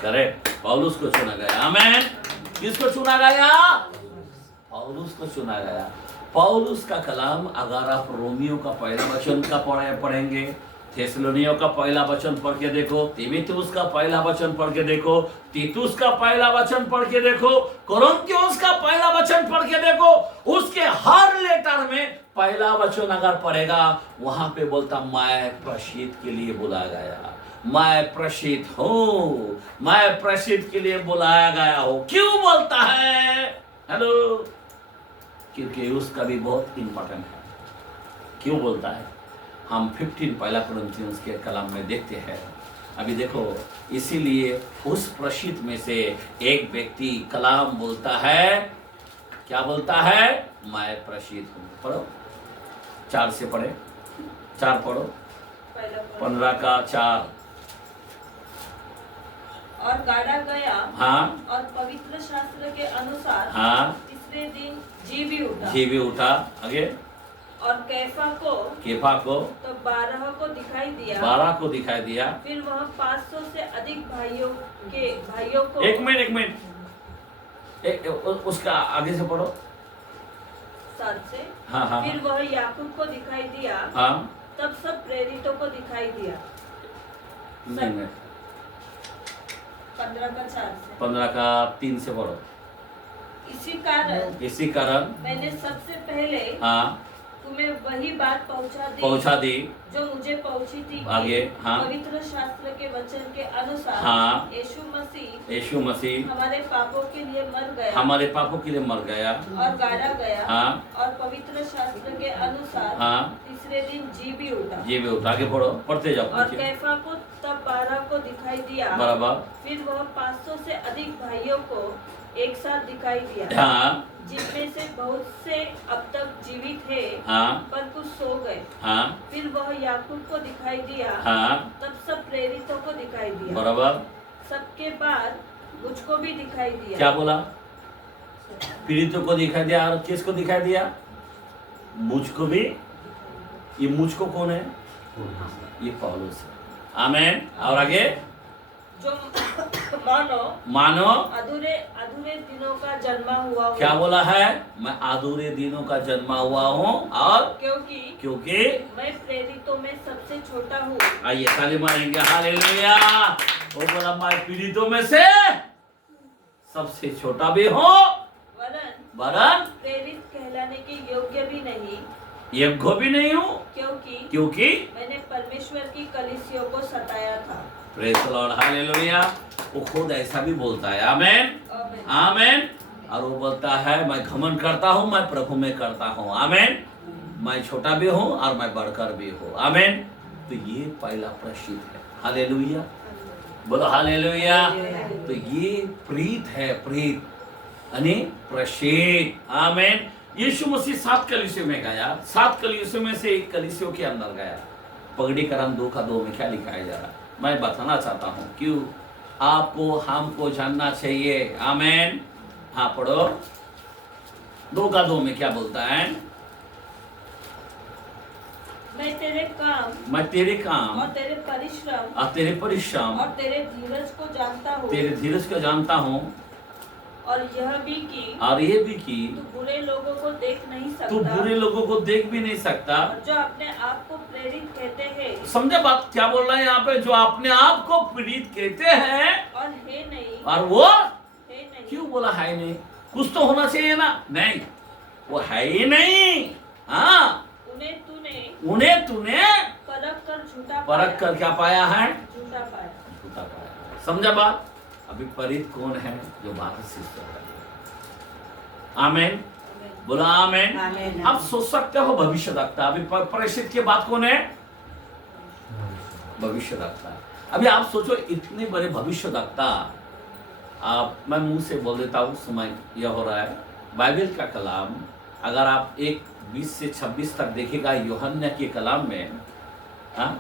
करेक्ट, पौलुस को चुना गया। आमेन। किसको चुना गया? पौलुस को चुना गया। पौलुस का कलाम अगर आप रोमियो का पहला वचन का पढ़ेंगे, थेसलोनियों का पहला वचन पढ़ के देखो, तीमुथियुस का पहला वचन पढ़ के देखो, तीतुस का पहला वचन पढ़ के देखो, कोरिन्थियोस का पहला वचन पढ़ के देखो, उसके हर लेटर में पहला वचन अगर पढ़ेगा, वहां पे बोलता मैं प्रसिद्ध के लिए बुलाया गया, मैं प्रसिद्ध हूं, मैं प्रसिद्ध के लिए बुलाया गया हूं। क्यों बोलता है? हेलो, क्योंकि उसका भी बहुत इंपॉर्टेंट है। क्यों बोलता है? हम 15 पहला कोरिन्थियोस के कलाम में देखते हैं। अभी देखो, इसीलिए उस प्रसिद्ध में से एक व्यक्ति कलाम बोलता है, क्या बोलता है? मैं प्रसिद्ध हूं। पढ़ो, 4 से पढ़े, 4 पढ़ो, 15 का 4। और गाड़ा गया, हाँ, और पवित्र शास्त्र के अनुसार, हाँ, तीसरे दिन जी भी उठा। आगे, और कैफा को तो 12 को दिखाई दिया। फिर वह 500 से अधिक भाइयों को। एक मिनट, उसका आगे से पढ़ो, 7 से। हाँ। फिर वह याकूब को दिखाई दिया। हाँ, तब सब प्रेरितों को दिखाई दिया। नहीं, 15 का 4 से। 15 का 3 से पढ़ो। इसी कारण मैंने सबसे पहले, हाँ, तुम्हें वही बात पहुंचा दी जो मुझे पहुंची थी। आगे, हाँ, पवित्र शास्त्र के वचन के अनुसार, हाँ, यीशु मसीह हमारे पापों के लिए मर गया, और गाड़ा गया, हाँ, और पवित्र शास्त्र के अनुसार, हाँ, तीसरे दिन जी भी उठा। आगे पढ़ो, पढ़ते जाओ। और कैफा को तब 12 को दिखाई दिया। बराबर। फिर वह 500 से अधिक भाइयों को एक साथ दिखाई दिया, हाँ, जिनमें से बहुत से अब तक जीवित थे, हाँ, पर कुछ सो गए। हाँ, फिर वह याकूब को दिखाई दिया। हाँ, तब सब प्रेरितों को दिखाई दिया। बराबर। सबके बाद मुझको भी दिखाई दिया। क्या बोला? पीड़ितों को दिखाई दिया, और किसको दिखाई दिया? मुझको भी। ये मुझको कौन है? ये पौलुस है। आमेन। और आगे, जो मानो मानो अधूरे अधूरे दिनों का जन्मा हुआ हूँ। क्या बोला है? मैं अधूरे दिनों का जन्मा हुआ हूँ और क्योंकि मैं प्रेरितों में सबसे छोटा हूँ। आइए ताली मारेंगे, हालेलुया। वो बोला मैं पीड़ितों में से सबसे छोटा भी हूँ, वरन प्रेरित कहलाने के योग्य भी नहीं, योग्य भी नहीं हूँ, क्योंकि मैंने परमेश्वर की कलीसियों को सताया था। Praise the Lord, hallelujah. वो खुद ऐसा भी बोलता है, आमेन आमेन। और वो बोलता है मैं घमंड करता हूँ, मैं प्रभु में करता हूँ, आमेन। मैं छोटा भी हूँ और मैं बढ़कर भी हूँ, आमेन। तो ये पहला प्रसिद्ध है, हालेलुया, बोलो हालेलुया। तो ये प्रीत है, प्रीत यानी प्रसिद्ध, आमेन। यीशु मसीह 7 कलीसियों में गया, 7 कलीसियों में से एक कलीसियों के अंदर गया। पगड़ी करम 2 का 2 में क्या लिखाया जा रहा है? मैं बताना चाहता हूँ क्यों आपको हमको जानना चाहिए, आमेन। हाँ पढ़ो, 2 का 2 में क्या बोलता है? मैं तेरे काम और तेरे परिश्रम और तेरे धीरज को जानता हूँ, और ये भी कि तू बुरे लोगों को देख भी नहीं सकता, और जो अपने आप को प्रेरित कहते हैं। समझे बात क्या बोल रहा है यहाँ पे? जो अपने आप को प्रेरित कहते हैं और है नहीं, और वो है नहीं। क्यों बोला है नहीं? कुछ तो होना चाहिए ना, नहीं वो है ही नहीं। हाँ, उन्हें तूने परख कर क्या पाया है? झूठा पाया। समझा बात? अभी परित कौन है? जो बात सिद्ध है, आमेन, बोला आमेन। अब सोच सकते हो भविष्यवक्ता, अभी परिषद की बात कौन है? भविष्यवक्ता। अभी आप सोचो इतने बड़े भविष्यवक्ता, आप मैं मुंह से बोल देता हूँ, समय यह हो रहा है। बाइबल का कलाम अगर आप 1:20 से 26 तक देखेगा, यूहन्ना के कलाम में, हाँ,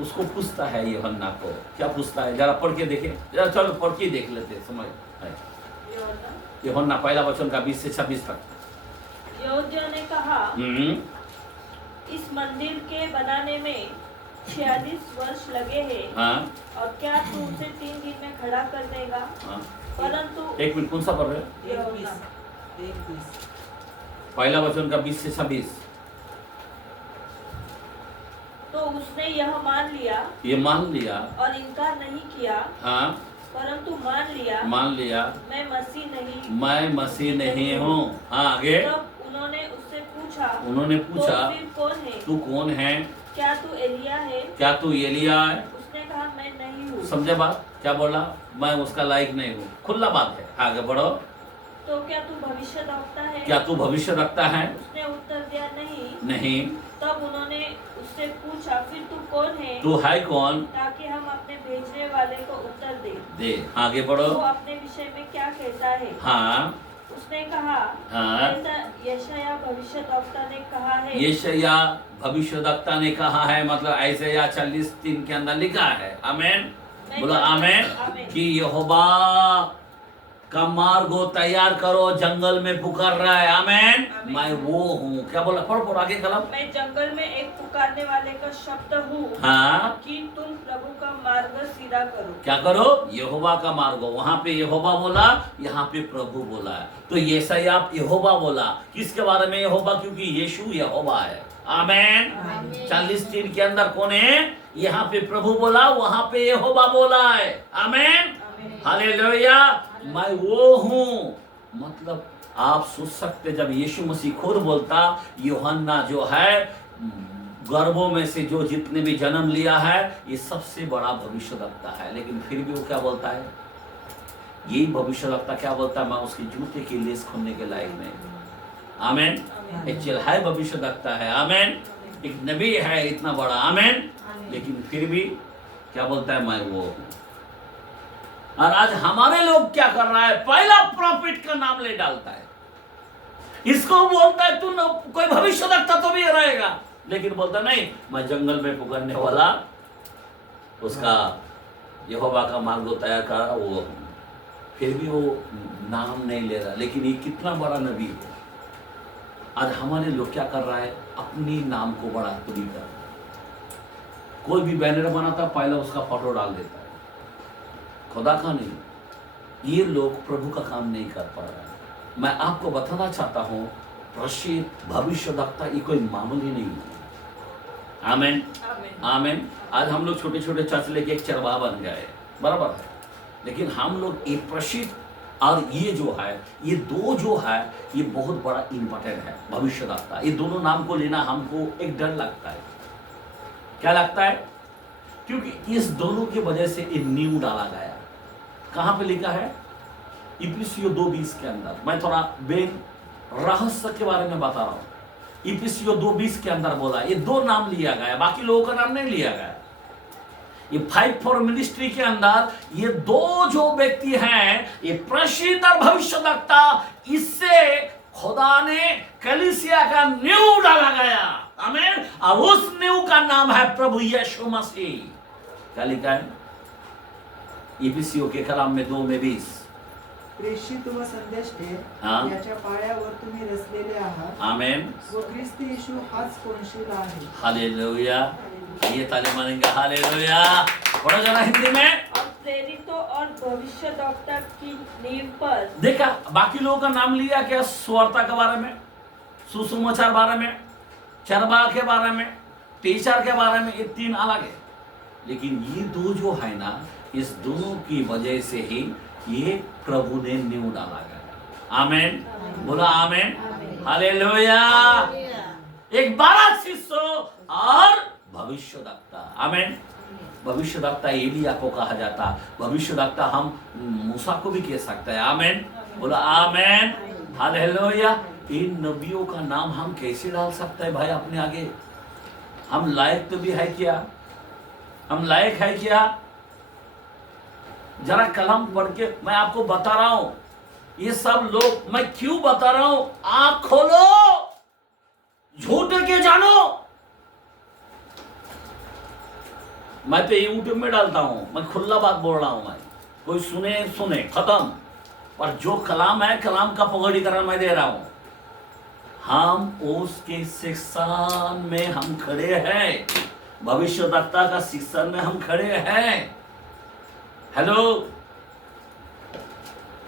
उसको पूछता है यूहन्ना को, क्या पूछता है? जरा पढ़ के देखें, जरा चलो पढ़ के देख लेते, समझ है। यूहन्ना पहला वचन का 20 से 26 तक। यहोवा ने कहा, इस मंदिर के बनाने में 46 वर्ष लगे हैं, हाँ? और क्या तू उसे 3 दिन में खड़ा कर देगा? हाँ? परंतु 1 मिनट, कौन सा पढ़ रहे हो? पहला वचन का 20 से 26। तो उसने यह मान लिया और इनकार नहीं किया, हाँ, परंतु मान लिया मैं मसीह नहीं हूँ। हाँ, आगे। तब उन्होंने पूछा तो फिर कौन है? तू कौन है? क्या तू एलिया है? उसने कहा मैं नहीं हूँ। समझे बात क्या बोला? मैं उसका लायक नहीं हूँ, खुला बात है। आगे बढ़ो। तो क्या तू भविष्य रखता है? क्या तू भविष्य रखता है? उसने उत्तर दिया नहीं। तब उन्होंने उससे पूछा फिर तू कौन है? तू है कौन? ताकि हम अपने भेजने वाले को उत्तर दे। आगे बढ़ो। वो अपने विषय में क्या कहता है? हाँ, उसने कहा, हाँ, यशायाह भविष्यद्वक्ता ने कहा है। यशायाह भविष्यद्वक्ता ने कहा है, मतलब ऐसाया 40:3 के अंदर लिखा है, आमेन, बोला आमेन, कि यहोवा का मार्ग तैयार करो, जंगल में पुकार रहा है, आमेन। मैं वो हूँ, क्या बोला? पढ़ो आगे कलम। मैं जंगल में एक पुकारने वाले का शब्द हूँ, हाँ, कि तुम प्रभु का मार्ग सीधा करो। क्या करो? यहोवा का मार्ग। वहाँ पे यहोवा बोला, यहाँ पे प्रभु बोला है। तो यशायाह यहोवा बोला, किसके बारे में यहोवा? क्योंकि यीशु यहोवा है, आमेन। 40:3 के अंदर कौन है? यहाँ पे प्रभु बोला, वहाँ पे यहोवा बोला है, आमेन, हालेलुया। मैं वो हूँ, मतलब आप सोच सकते जब यीशु मसीह खुद बोलता, यूहन्ना जो है गर्भों में से जो जितने भी जन्म लिया है, ये सबसे बड़ा भविष्यवक्ता है, लेकिन फिर भी वो क्या बोलता है? यही भविष्यवक्ता क्या बोलता है? मैं उसके जूते की लेस खोलने के लायक नहीं, आमेन। एक चिल्हाए भविष्यवक्ता है, आमेन, एक नबी है इतना बड़ा, आमेन, लेकिन फिर भी क्या बोलता है? मैं वो हूँ। और आज हमारे लोग क्या कर रहा है? पहला प्रॉफिट का नाम ले डालता है, इसको बोलता है तू कोई भविष्यवक्ता तो भी रहेगा, लेकिन बोलता नहीं मैं जंगल में पुकारने वाला, उसका यहोवा का मार्ग तैयार कर वो, फिर भी वो नाम नहीं ले रहा। लेकिन ये कितना बड़ा नबी है। आज हमारे लोग क्या कर रहा है? अपनी नाम को बड़ा तुली कर रहा है। कोई भी बैनर बनाता पहले उसका फोटो डाल देता है, खुदा का नहीं। ये लोग प्रभु का काम नहीं कर पा रहे हैं। मैं आपको बताना चाहता हूं, प्रसिद्ध भविष्यवक्ता ये कोई मामूली नहीं है। आमेन आमेन। आज हम लोग छोटे छोटे चर्च लेके एक चरवाहा बन गए, बराबर है, लेकिन हम लोग एक प्रसिद्ध और ये जो है, ये दो जो है, ये बहुत बड़ा इंपॉर्टेंट है, भविष्यवक्ता। ये दोनों नाम को लेना हमको एक डर लगता है। क्या लगता है? क्योंकि इस दोनों की वजह से एक नींव डाला गया। कहां पे लिखा है? इफिसियों 2:20 के अंदर। मैं थोड़ा बेन रहस्य के बारे में बता रहा हूं। इफिसियों 2:20 के अंदर बोला, ये दो नाम लिया गया, बाकी लोगों का नाम नहीं लिया गया। ये 5 फॉर मिनिस्ट्री के अंदर ये दो जो व्यक्ति हैं, ये प्रसिद्ध और भविष्यवक्ता, इससे खुदा ने कलीसिया का नींव डाला गया। आमीन। और उस नींव का नाम है प्रभु यीशु मसीह। क्या लिखा है इफिसियों के कलाम में 2:20? प्रेषित व संदेष्टे हाँ। याच्या पायावर तुम्ही रचलेले आहात। आमीन। व ख्रिस्त येशू हाच कोनशीला आहे। हालेलुया। ये ताली मारेंगे, हालेलुया। पढ़ो जरा हिंदी में। और प्रेरितों और भविष्यवक्ता की नींव पर। देखा, बाकी लोगों का नाम लिया क्या? सुवार्ता के बारे में, सुसमाचार बारे में, चरवाहा के बारे में, टीचर के बारे में, ये 3 अलग है। लेकिन ये दो जो है ना, इस दोनों की वजह से ही ये प्रभु ने नींव डाला गया। आमीन। बोला आमीन। हालेलुया। एक 12 शिष्य और भविष्यवक्ता। आमीन। भविष्यवक्ता एलिया को कहा जाता, भविष्यवक्ता हम मूसा को भी कह सकते हैं। आमीन। बोला आमीन। हालेलुया। इन नबियों का नाम हम कैसे डाल सकते हैं भाई अपने आगे? हम लायक तो भी है क्या? हम लायक है क्या? जरा कलम पढ़ के मैं आपको बता रहा हूं, ये सब लोग, मैं क्यों बता रहा हूं? आंख खोलो, झूठ के जानो। मैं तो यूट्यूब में डालता हूं, मैं खुला बात बोल रहा हूं। मैं कोई सुने सुने, खत्म। पर जो कलाम है, कलाम का पगड़ीकरण मैं दे रहा हूं। हम उसके शिक्षण में हम खड़े हैं, भविष्यवक्ता का शिक्षण में हम खड़े हैं। हेलो,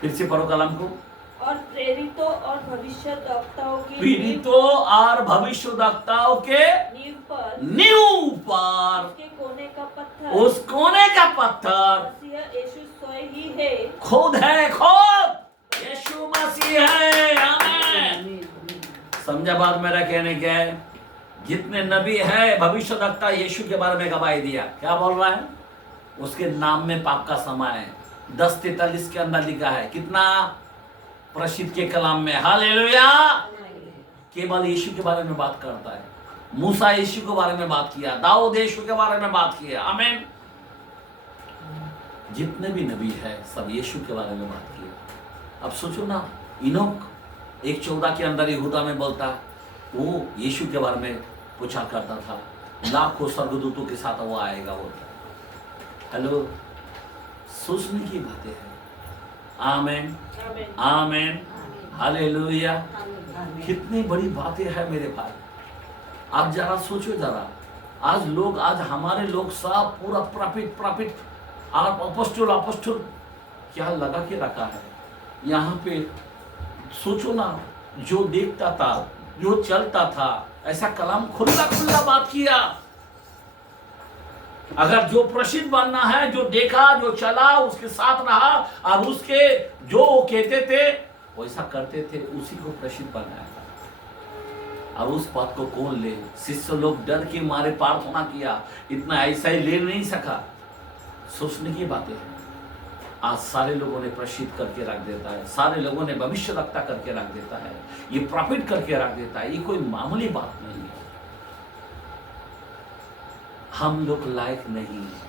फिर से पढ़ो कलाम को। और प्रेरितों और भविष्यवक्ताओं की पीड़ितों और भविष्यवक्ताओं के नींव पर उसके कोने का पत्थर, उस कोने का पत्थर मसीह यीशु स्वयं ही है। खुद है, खुद यीशु मसीह है। आमीन। समझा बात मेरा कहने क्या है? जितने नबी है, भविष्यवक्ता यीशु के बारे में गवाही दिया। क्या बोल रहा है? उसके नाम में पाप का समय है। 10:43 के अंदर लिखा है। कितना प्रसिद्ध के कलाम में। हालेलुया। केवल यीशु के बारे में बात करता है। मूसा यीशु के बारे में बात किया, दाऊद यीशु के बारे में बात किया। आमीन। जितने भी नबी है सब यीशु के बारे में बात किया। अब सोचो ना, इनोक 1:14 के अंदर यहूदा में बोलता है, वो यीशु के बारे में पूछा करता था, लाखों स्वर्गदूतों के साथ वो आएगा। वो हेलो, सोचने की बातें हैं। आमीन आमीन। हालेलुया। कितनी बड़ी बातें हैं मेरे भाई। आप जरा सोचो जरा, आज लोग, आज हमारे लोग सब पूरा प्रॉफिट और अपोस्टल क्या लगा के रखा है यहाँ पे। सोचो ना, जो देखता था, जो चलता था, ऐसा कलाम खुला बात किया। अगर जो प्रसिद्ध बनना है, जो देखा, जो चला, उसके साथ रहा और उसके जो वो कहते थे वैसा करते थे, उसी को प्रसिद्ध बनाया। और उस बात को कौन ले? शिष्य लोग डर के मारे प्रार्थना किया, इतना ऐसा ही ले नहीं सका। सोचने की बातें हैं। आज सारे लोगों ने प्रसिद्ध करके रख देता है, सारे लोगों ने भविष्यवक्ता करके रख देता है, ये प्रॉफिट करके रख देता है। ये कोई मामूली बात नहीं है। हम लोग लायक नहीं है,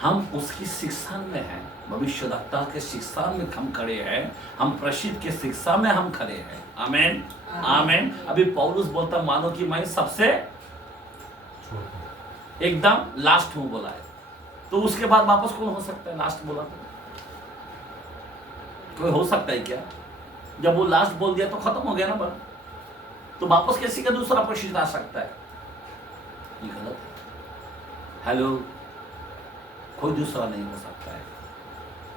हम उसकी शिक्षा में हैं, भविष्यवक्ता के शिक्षा में हम खड़े हैं, हम प्रसिद्ध के शिक्षा में हम खड़े हैं। आमीन आमीन। अभी पौलुस बोलता, मानो कि मैं सबसे एकदम लास्ट हूं बोला है, तो उसके बाद वापस कौन हो सकता है? लास्ट बोला तो कोई हो सकता है क्या? जब वो लास्ट बोल दिया तो खत्म हो गया ना बात। तो वापस किसी का दूसरा प्रसिद्ध आ सकता है? ये गलत है। हेलो, कोई दूसरा नहीं हो सकता है।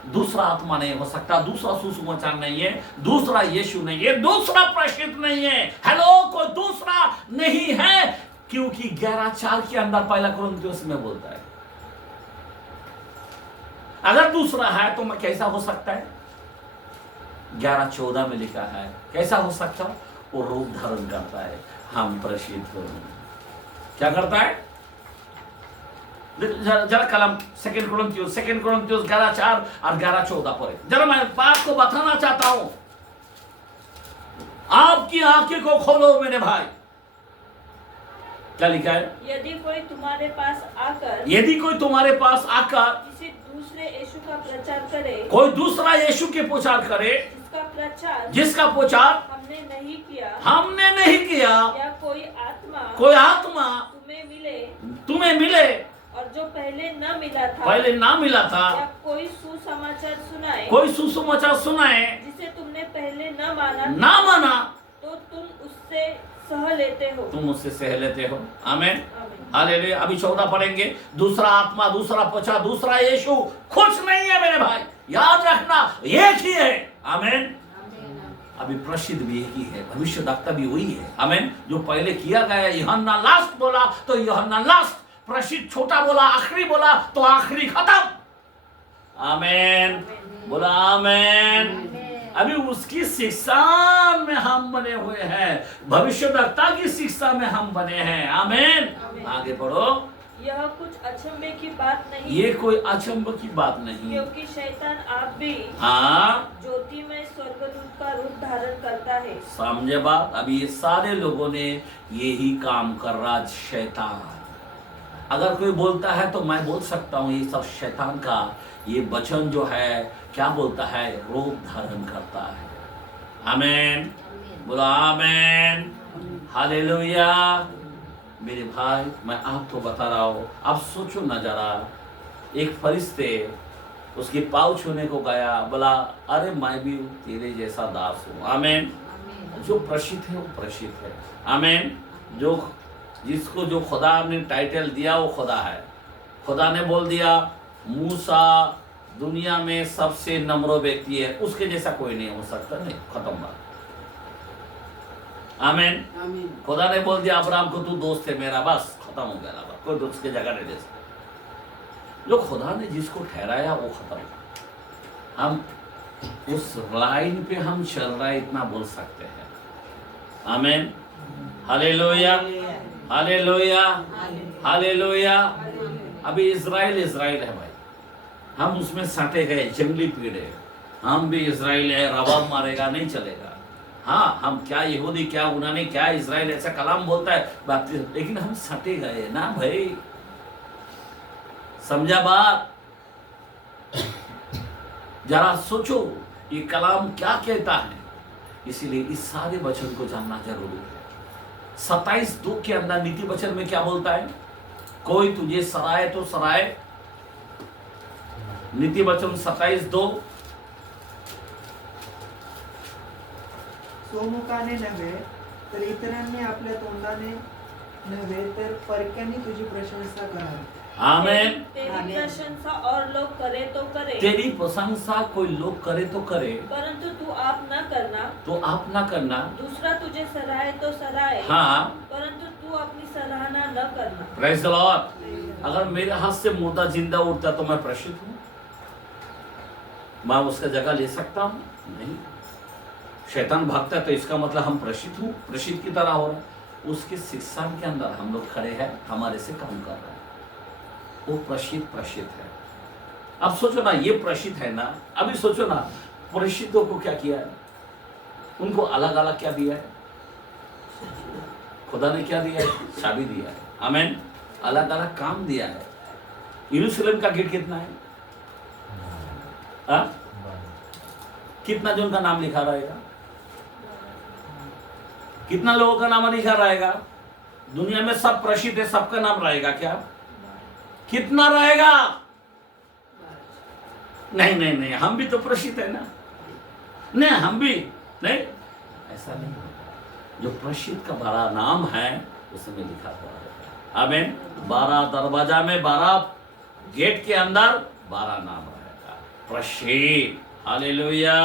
दूसरा आत्मा नहीं हो सकता, दूसरा सुसमाचार नहीं है, दूसरा यीशु नहीं है, दूसरा प्रसिद्ध नहीं है। हेलो, कोई दूसरा नहीं है, क्योंकि 11:4 के अंदर पहला कुरिन्थियों में बोलता है। अगर दूसरा है तो मैं कैसा हो सकता है? 11:14 में लिखा है कैसा हो सकता? वो रूप धारण करता है, हम प्रसिद्ध हो। क्या करता है? जरा कलम 2 कुरिन्थियोस 11:4 और 11:14 पढ़े। जरा मैं बात को बताना चाहता हूं, आपकी आंखें को खोलो मेरे भाई। क्या लिखा है? यदि कोई तुम्हारे पास आकर किसी दूसरे यीशु का प्रचार करे, कोई दूसरा यीशु के प्रचार करे, जिसका प्रचार हमने नहीं किया, या कोई आत्मा तुम्हें मिले और जो पहले न मिला था, या कोई सुसमाचार सुनाए जिसे तुमने पहले न माना, तो तुम उससे सह लेते हो। आमीन, हालेलुया। अभी 14 पढ़ेंगे। दूसरा आत्मा, दूसरा प्रचार, दूसरा यीशु कुछ नहीं है मेरे भाई, याद रखना एक ही है। आमीन। अभी प्रसिद्ध भी एक ही है, भविष्य वक्ता भी वही है। आमीन। जो पहले किया गया, यूहन्ना लास्ट बोला तो यूहन्ना लास्ट, प्रसिद्ध छोटा बोला, आखिरी बोला तो आखिरी खत्म। आमीन, बोला आमीन। अभी उसकी शिक्षा में हम बने हुए हैं, भविष्यवक्ता की शिक्षा में हम बने हैं। आमीन। आगे पढ़ो। यह कुछ अचंभे की बात नहीं, ये कोई अचंभे की बात नहीं, क्योंकि शैतान आप भी ज्योति में स्वर्गदूत का रूप धारण करता है। समझे बात? अभी ये सारे लोगों ने यही काम कर रहा। शैतान अगर कोई बोलता है तो मैं बोल सकता हूँ ये सब शैतान का ये वचन जो है क्या बोलता है, रूप धारण करता है। आमीन, बोला आमीन, हालेलुया। मेरे भाई, मैं आपको बता रहा हूँ, अब सोचो ना जरा, एक फरिश्ते उसके पाँव छूने को गया, बोला अरे मैं भी तेरे जैसा दास हूँ। आमीन। जो प्रसिद्ध है वो प्रसिद्ध है। आमीन। जिसको जो खुदा ने टाइटल दिया वो खुदा है। खुदा ने बोल दिया मूसा दुनिया में सबसे नम्र व्यक्ति है, उसके जैसा कोई नहीं हो सकता। नहीं, खत्म बात। आमीन। खुदा ने बोल दिया अब्राहम को तू दोस्त है मेरा, बस खत्म हो गया बात, कोई दोस्त की जगह नहीं ले सकता। जो खुदा ने जिसको ठहराया वो खत्म। हम उस लाइन पे हम चल रहे, इतना बोल सकते हैं। आमीन, हालेलुया, हालेलुया, हालेलुया। अभी इजराइल है भाई, हम उसमें सटे गए, जंगली पीड़े। हम भी इजराइल है, रवाब मारेगा नहीं चलेगा। हाँ, हम क्या यहूदी, क्या यूनानी, क्या इजराइल, ऐसा कलाम बोलता है बात, लेकिन हम सटे गए ना भाई। समझा बात? जरा सोचो ये कलाम क्या कहता है। इसीलिए इस सारे वचन को जानना जरूरी है। 27:2 के अंदर नीति वचन में क्या बोलता है? कोई तुझे सराय तो सराय। नीति वचन 27:2। स्वमुखाने नव्हे तर इतरांनी आपल्या तोंडाने नव्हे तर परक्यांनी तुझी प्रशंसा करावी। आमीन। तेरी प्रशंसा और लोग करे तो करे, तेरी प्रशंसा कोई लोग करे तो करे, परंतु तू आप न करना। दूसरा तुझे सराहे तो सराहे, हाँ, परंतु तू अपनी सराहना न करना। Praise the Lord. अगर मेरे हाथ से मुर्दा जिंदा उठता तो मैं प्रसिद्ध हूँ? मैं उसका जगह ले सकता हूँ? नहीं। शैतान भागता है तो इसका मतलब हम प्रसिद्ध हूँ, प्रसिद्ध की तरह हो रहा है। उसके शिक्षा के अंदर हम लोग खड़े हैं, हमारे से काम कर रहे हैं, वो प्रसिद्ध है। अब सोचो ना, ये प्रसिद्ध है ना। अभी सोचो ना, प्रसिद्धों को क्या किया है, उनको अलग अलग क्या दिया है? खुदा ने क्या दिया है? चाबी दिया है। आमीन। अलग अलग काम दिया है। यरूशलेम का गेट कितना है? कितना जन का नाम लिखा रहेगा? कितना लोगों का नाम लिखा रहेगा? दुनिया में सब प्रसिद्ध है, सबका नाम रहेगा क्या? कितना रहेगा? नहीं, हम भी तो प्रसिद्ध है ना। नहीं, हम भी नहीं, ऐसा नहीं। जो प्रसिद्ध का बड़ा नाम है उसमें लिखा हुआ है। आमीन। 12 दरवाजा में, 12 गेट के अंदर 12 नाम रहेगा। प्रसिद्ध। हालेलुया,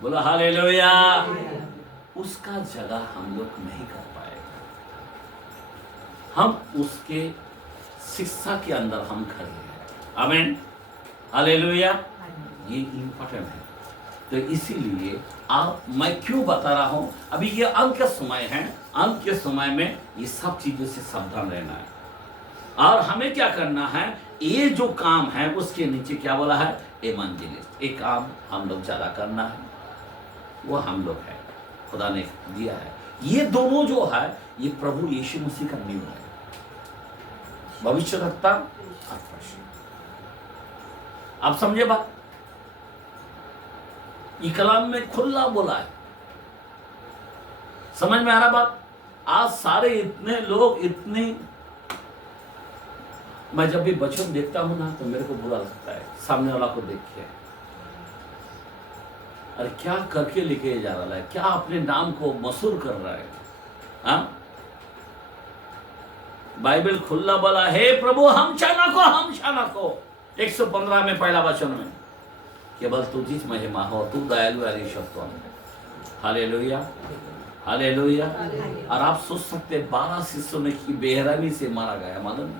बोलो हालेलुया। उसका जगह हम लोग नहीं कर पाएगा, हम उसके शिक्षा के अंदर हम खड़े हैं। आमीन, हालेलुया। ये इंपॉर्टेंट है। तो इसीलिए मैं क्यों बता रहा हूं, अभी ये अंत का समय है, अंत के समय में ये सब चीजों से सावधान रहना है। और हमें क्या करना है, ये जो काम है उसके नीचे क्या बोला है, इवांजेलिस्ट। एक काम हम लोग ज्यादा करना है, वो हम लोग है, खुदा ने दिया है। ये दोनों जो है ये प्रभु यीशु मसीह का नियम है, भविष्यवक्ता और प्रसिद्ध। आप समझे बात, ये कलाम में खुला बोला है, समझ में आ रहा बात। आज सारे इतने लोग इतने, मैं जब भी वचन देखता हूं ना तो मेरे को बुरा लगता है, सामने वाला को देख के, अरे क्या करके लेके जा रहा है, क्या अपने नाम को मशहूर कर रहा है। हाँ, बाइबल खुला बोला, हे प्रभु हम चाणको, हम चाणको। 115 में पहला वचन में, केवल तुझी महिमा हो, तू दयालु और ईश्वर। Hallelujah, hallelujah. और आप सोच सकते 12 शिष्यों ने की बेहरामी से मारा गया, मालूम।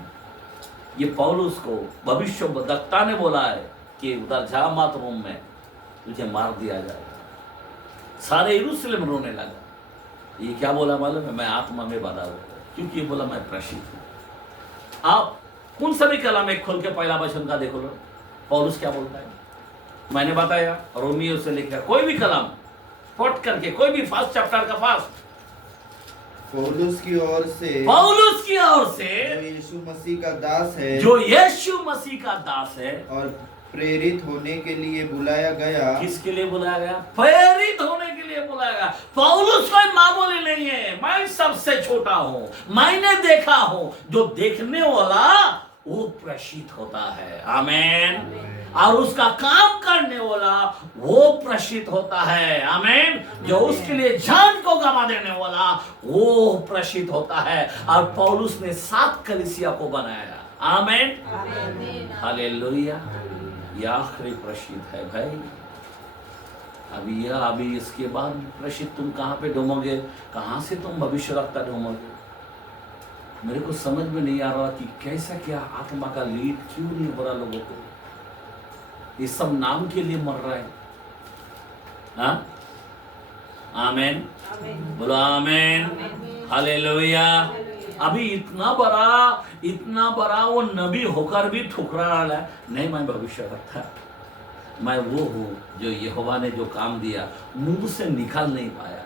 ये पौलुस को भविष्यवक्ता ने बोला है कि उधर जा मत रोम में, तुझे मार दिया जाएगा। सारे यरूशलेम रोने लगा। ये क्या बोला मालूम है, मैं आत्मा में बधा हुआ, क्योंकि ये बोला मैं प्रसिद्ध हूं। आप कौन सा भी कलाम में खोल के पहला वचन का देखो लो, पौलुस क्या बोलता है। मैंने बताया रोमियो से लेकर कोई भी कलाम पढ़ करके, कोई भी फर्स्ट चैप्टर का फर्स्ट, पौलुस की ओर से, पौलुस की ओर से, जो यीशु मसीह का दास है, जो यीशु मसीह का दास है, और प्रेरित होने के लिए बुलाया गया। किसके लिए बुलाया गया, प्रेरित होने के लिए बुलाया गया। पौलुस कोई मामूली नहीं है, मैं सबसे छोटा हूं, मैंने देखा हूं, जो देखने वाला वो प्रसिद्ध होता है। आमीन। और उसका काम करने वाला वो प्रसिद्ध होता है। आमीन। जो उसके लिए जान को गवा देने वाला वो प्रसिद्ध होता है। और पौलुस ने 7 कलीसिया को बनाया। आमीन, हालेलुया। ये आखिरी प्रसिद्ध है भाई। अभी इसके बाद प्रसिद्ध तुम कहां पे ढूंढोगे, कहां से तुम भविष्यवक्ता ढूंढोगे। मेरे को समझ में नहीं आ रहा कि कैसा क्या आत्मा का लीड क्यों नहीं हो रहा लोगों को, ये सब नाम के लिए मर रहा है। हाँ, आमीन, बोलो आमीन, हालेलुया। अभी इतना बड़ा वो नबी होकर भी ठुकरा रहा है, नहीं मैं भविष्यवक्ता, मैं वो हूं जो यहोवा ने जो काम दिया मुंह से निकाल नहीं पाया,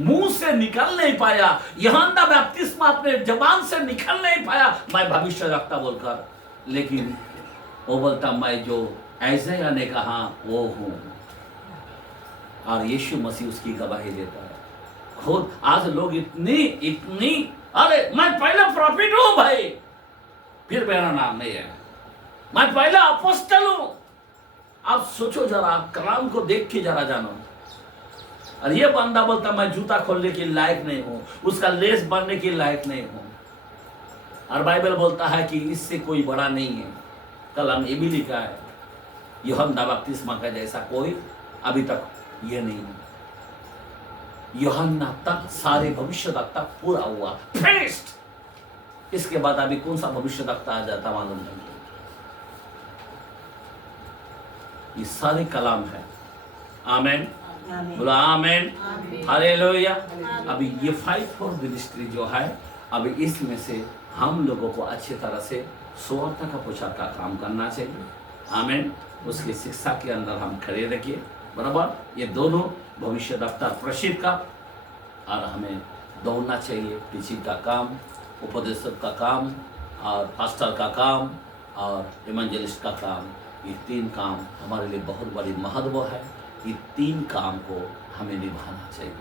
मुंह से निकल नहीं पाया। यूहन्ना बपतिस्मा अपने जबान से निकल नहीं पाया मैं भविष्यवक्ता बोलकर, लेकिन वो बोलता मैं जो ऐसा ने कहा वो हूं, और यीशु मसीह उसकी गवाही देता है खुद। आज लोग इतनी अरे मैं पहले प्रॉफिट हूं भाई, फिर मेरा नाम नहीं है, मैं पहले अपोस्टल हूं। आप सोचो जरा, कलाम को देख के जरा जानो। और ये बंदा बोलता मैं जूता खोलने के लायक नहीं हूं, उसका लेस बनने के लायक नहीं हूं। और बाइबल बोलता है कि इससे कोई बड़ा नहीं है। कलाम ये भी लिखा है, यूहन्ना बपतिस्मा का जैसा कोई अभी तक ये नहीं है। यूहन्ना तक सारे भविष्यवक्ता पूरा हुआ, फिनिश्ड। इसके बाद अभी कौन सा भविष्यवक्ता आ जाता मालूम नहीं। ये सारे कलाम है। आमीन, बोलो आमीन, हालेलुया। अभी ये 5-4 मिनिस्ट्री जो है, अभी इसमें से हम लोगों को अच्छी तरह से सुवार्ता का प्रचार का काम करना चाहिए। आमीन। उसकी शिक्षा के अंदर हम खड़े रखिए, बराबर। ये दोनों भविष्यवक्ता प्रसिद्ध का, और हमें दौड़ना चाहिए। टीचिंग का काम, उपदेशक का काम, और पास्टर का काम, और इवेंजलिस्ट का काम। ये 3 काम हमारे लिए बहुत बड़ी महत्व है। ये 3 काम को हमें निभाना चाहिए।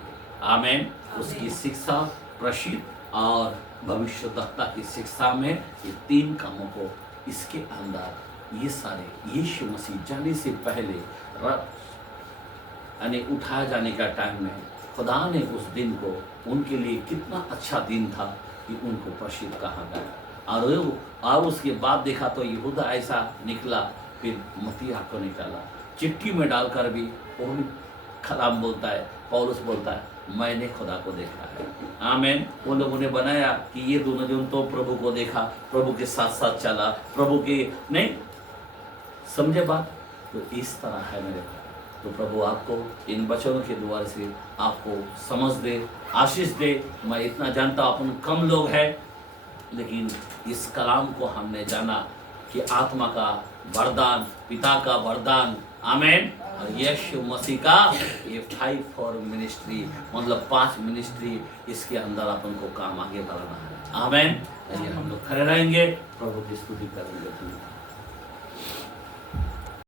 आमीन। उसकी शिक्षा, प्रसिद्ध और भविष्यवक्ता की शिक्षा में ये 3 कामों को, इसके अंदर ये सारे यीशु मसीह जाने से पहले यानी उठाया जाने का टाइम में खुदा ने उस दिन को उनके लिए कितना अच्छा दिन था कि उनको प्रसिद्ध कहा गया। और उसके बाद देखा तो यहूदा ऐसा निकला फिर मत्तियाह को निकाला, चिट्ठी में डालकर भी वो भी कलाम बोलता है, पौलुस बोलता है मैंने खुदा को देखा है। आमीन। वो लोगों ने बनाया कि ये दोनों जन तो प्रभु को देखा, प्रभु के साथ साथ चला, प्रभु के नहीं समझे बात। तो इस तरह है मेरे भाई। तो प्रभु आपको इन वचनों के द्वारा से आपको समझ दे, आशीष दे। मैं इतना जानता हूँ अपन कम लोग हैं, लेकिन इस कलाम को हमने जाना कि आत्मा का वरदान, पिता का वरदान, आमीन, और यीशु मसीह का ये 5 फॉर मिनिस्ट्री, मतलब 5 मिनिस्ट्री, इसके अंदर अपन को काम आगे बढ़ाना है। आमीन। हम लोग खड़े रहेंगे, प्रभु की स्तुति करेंगे।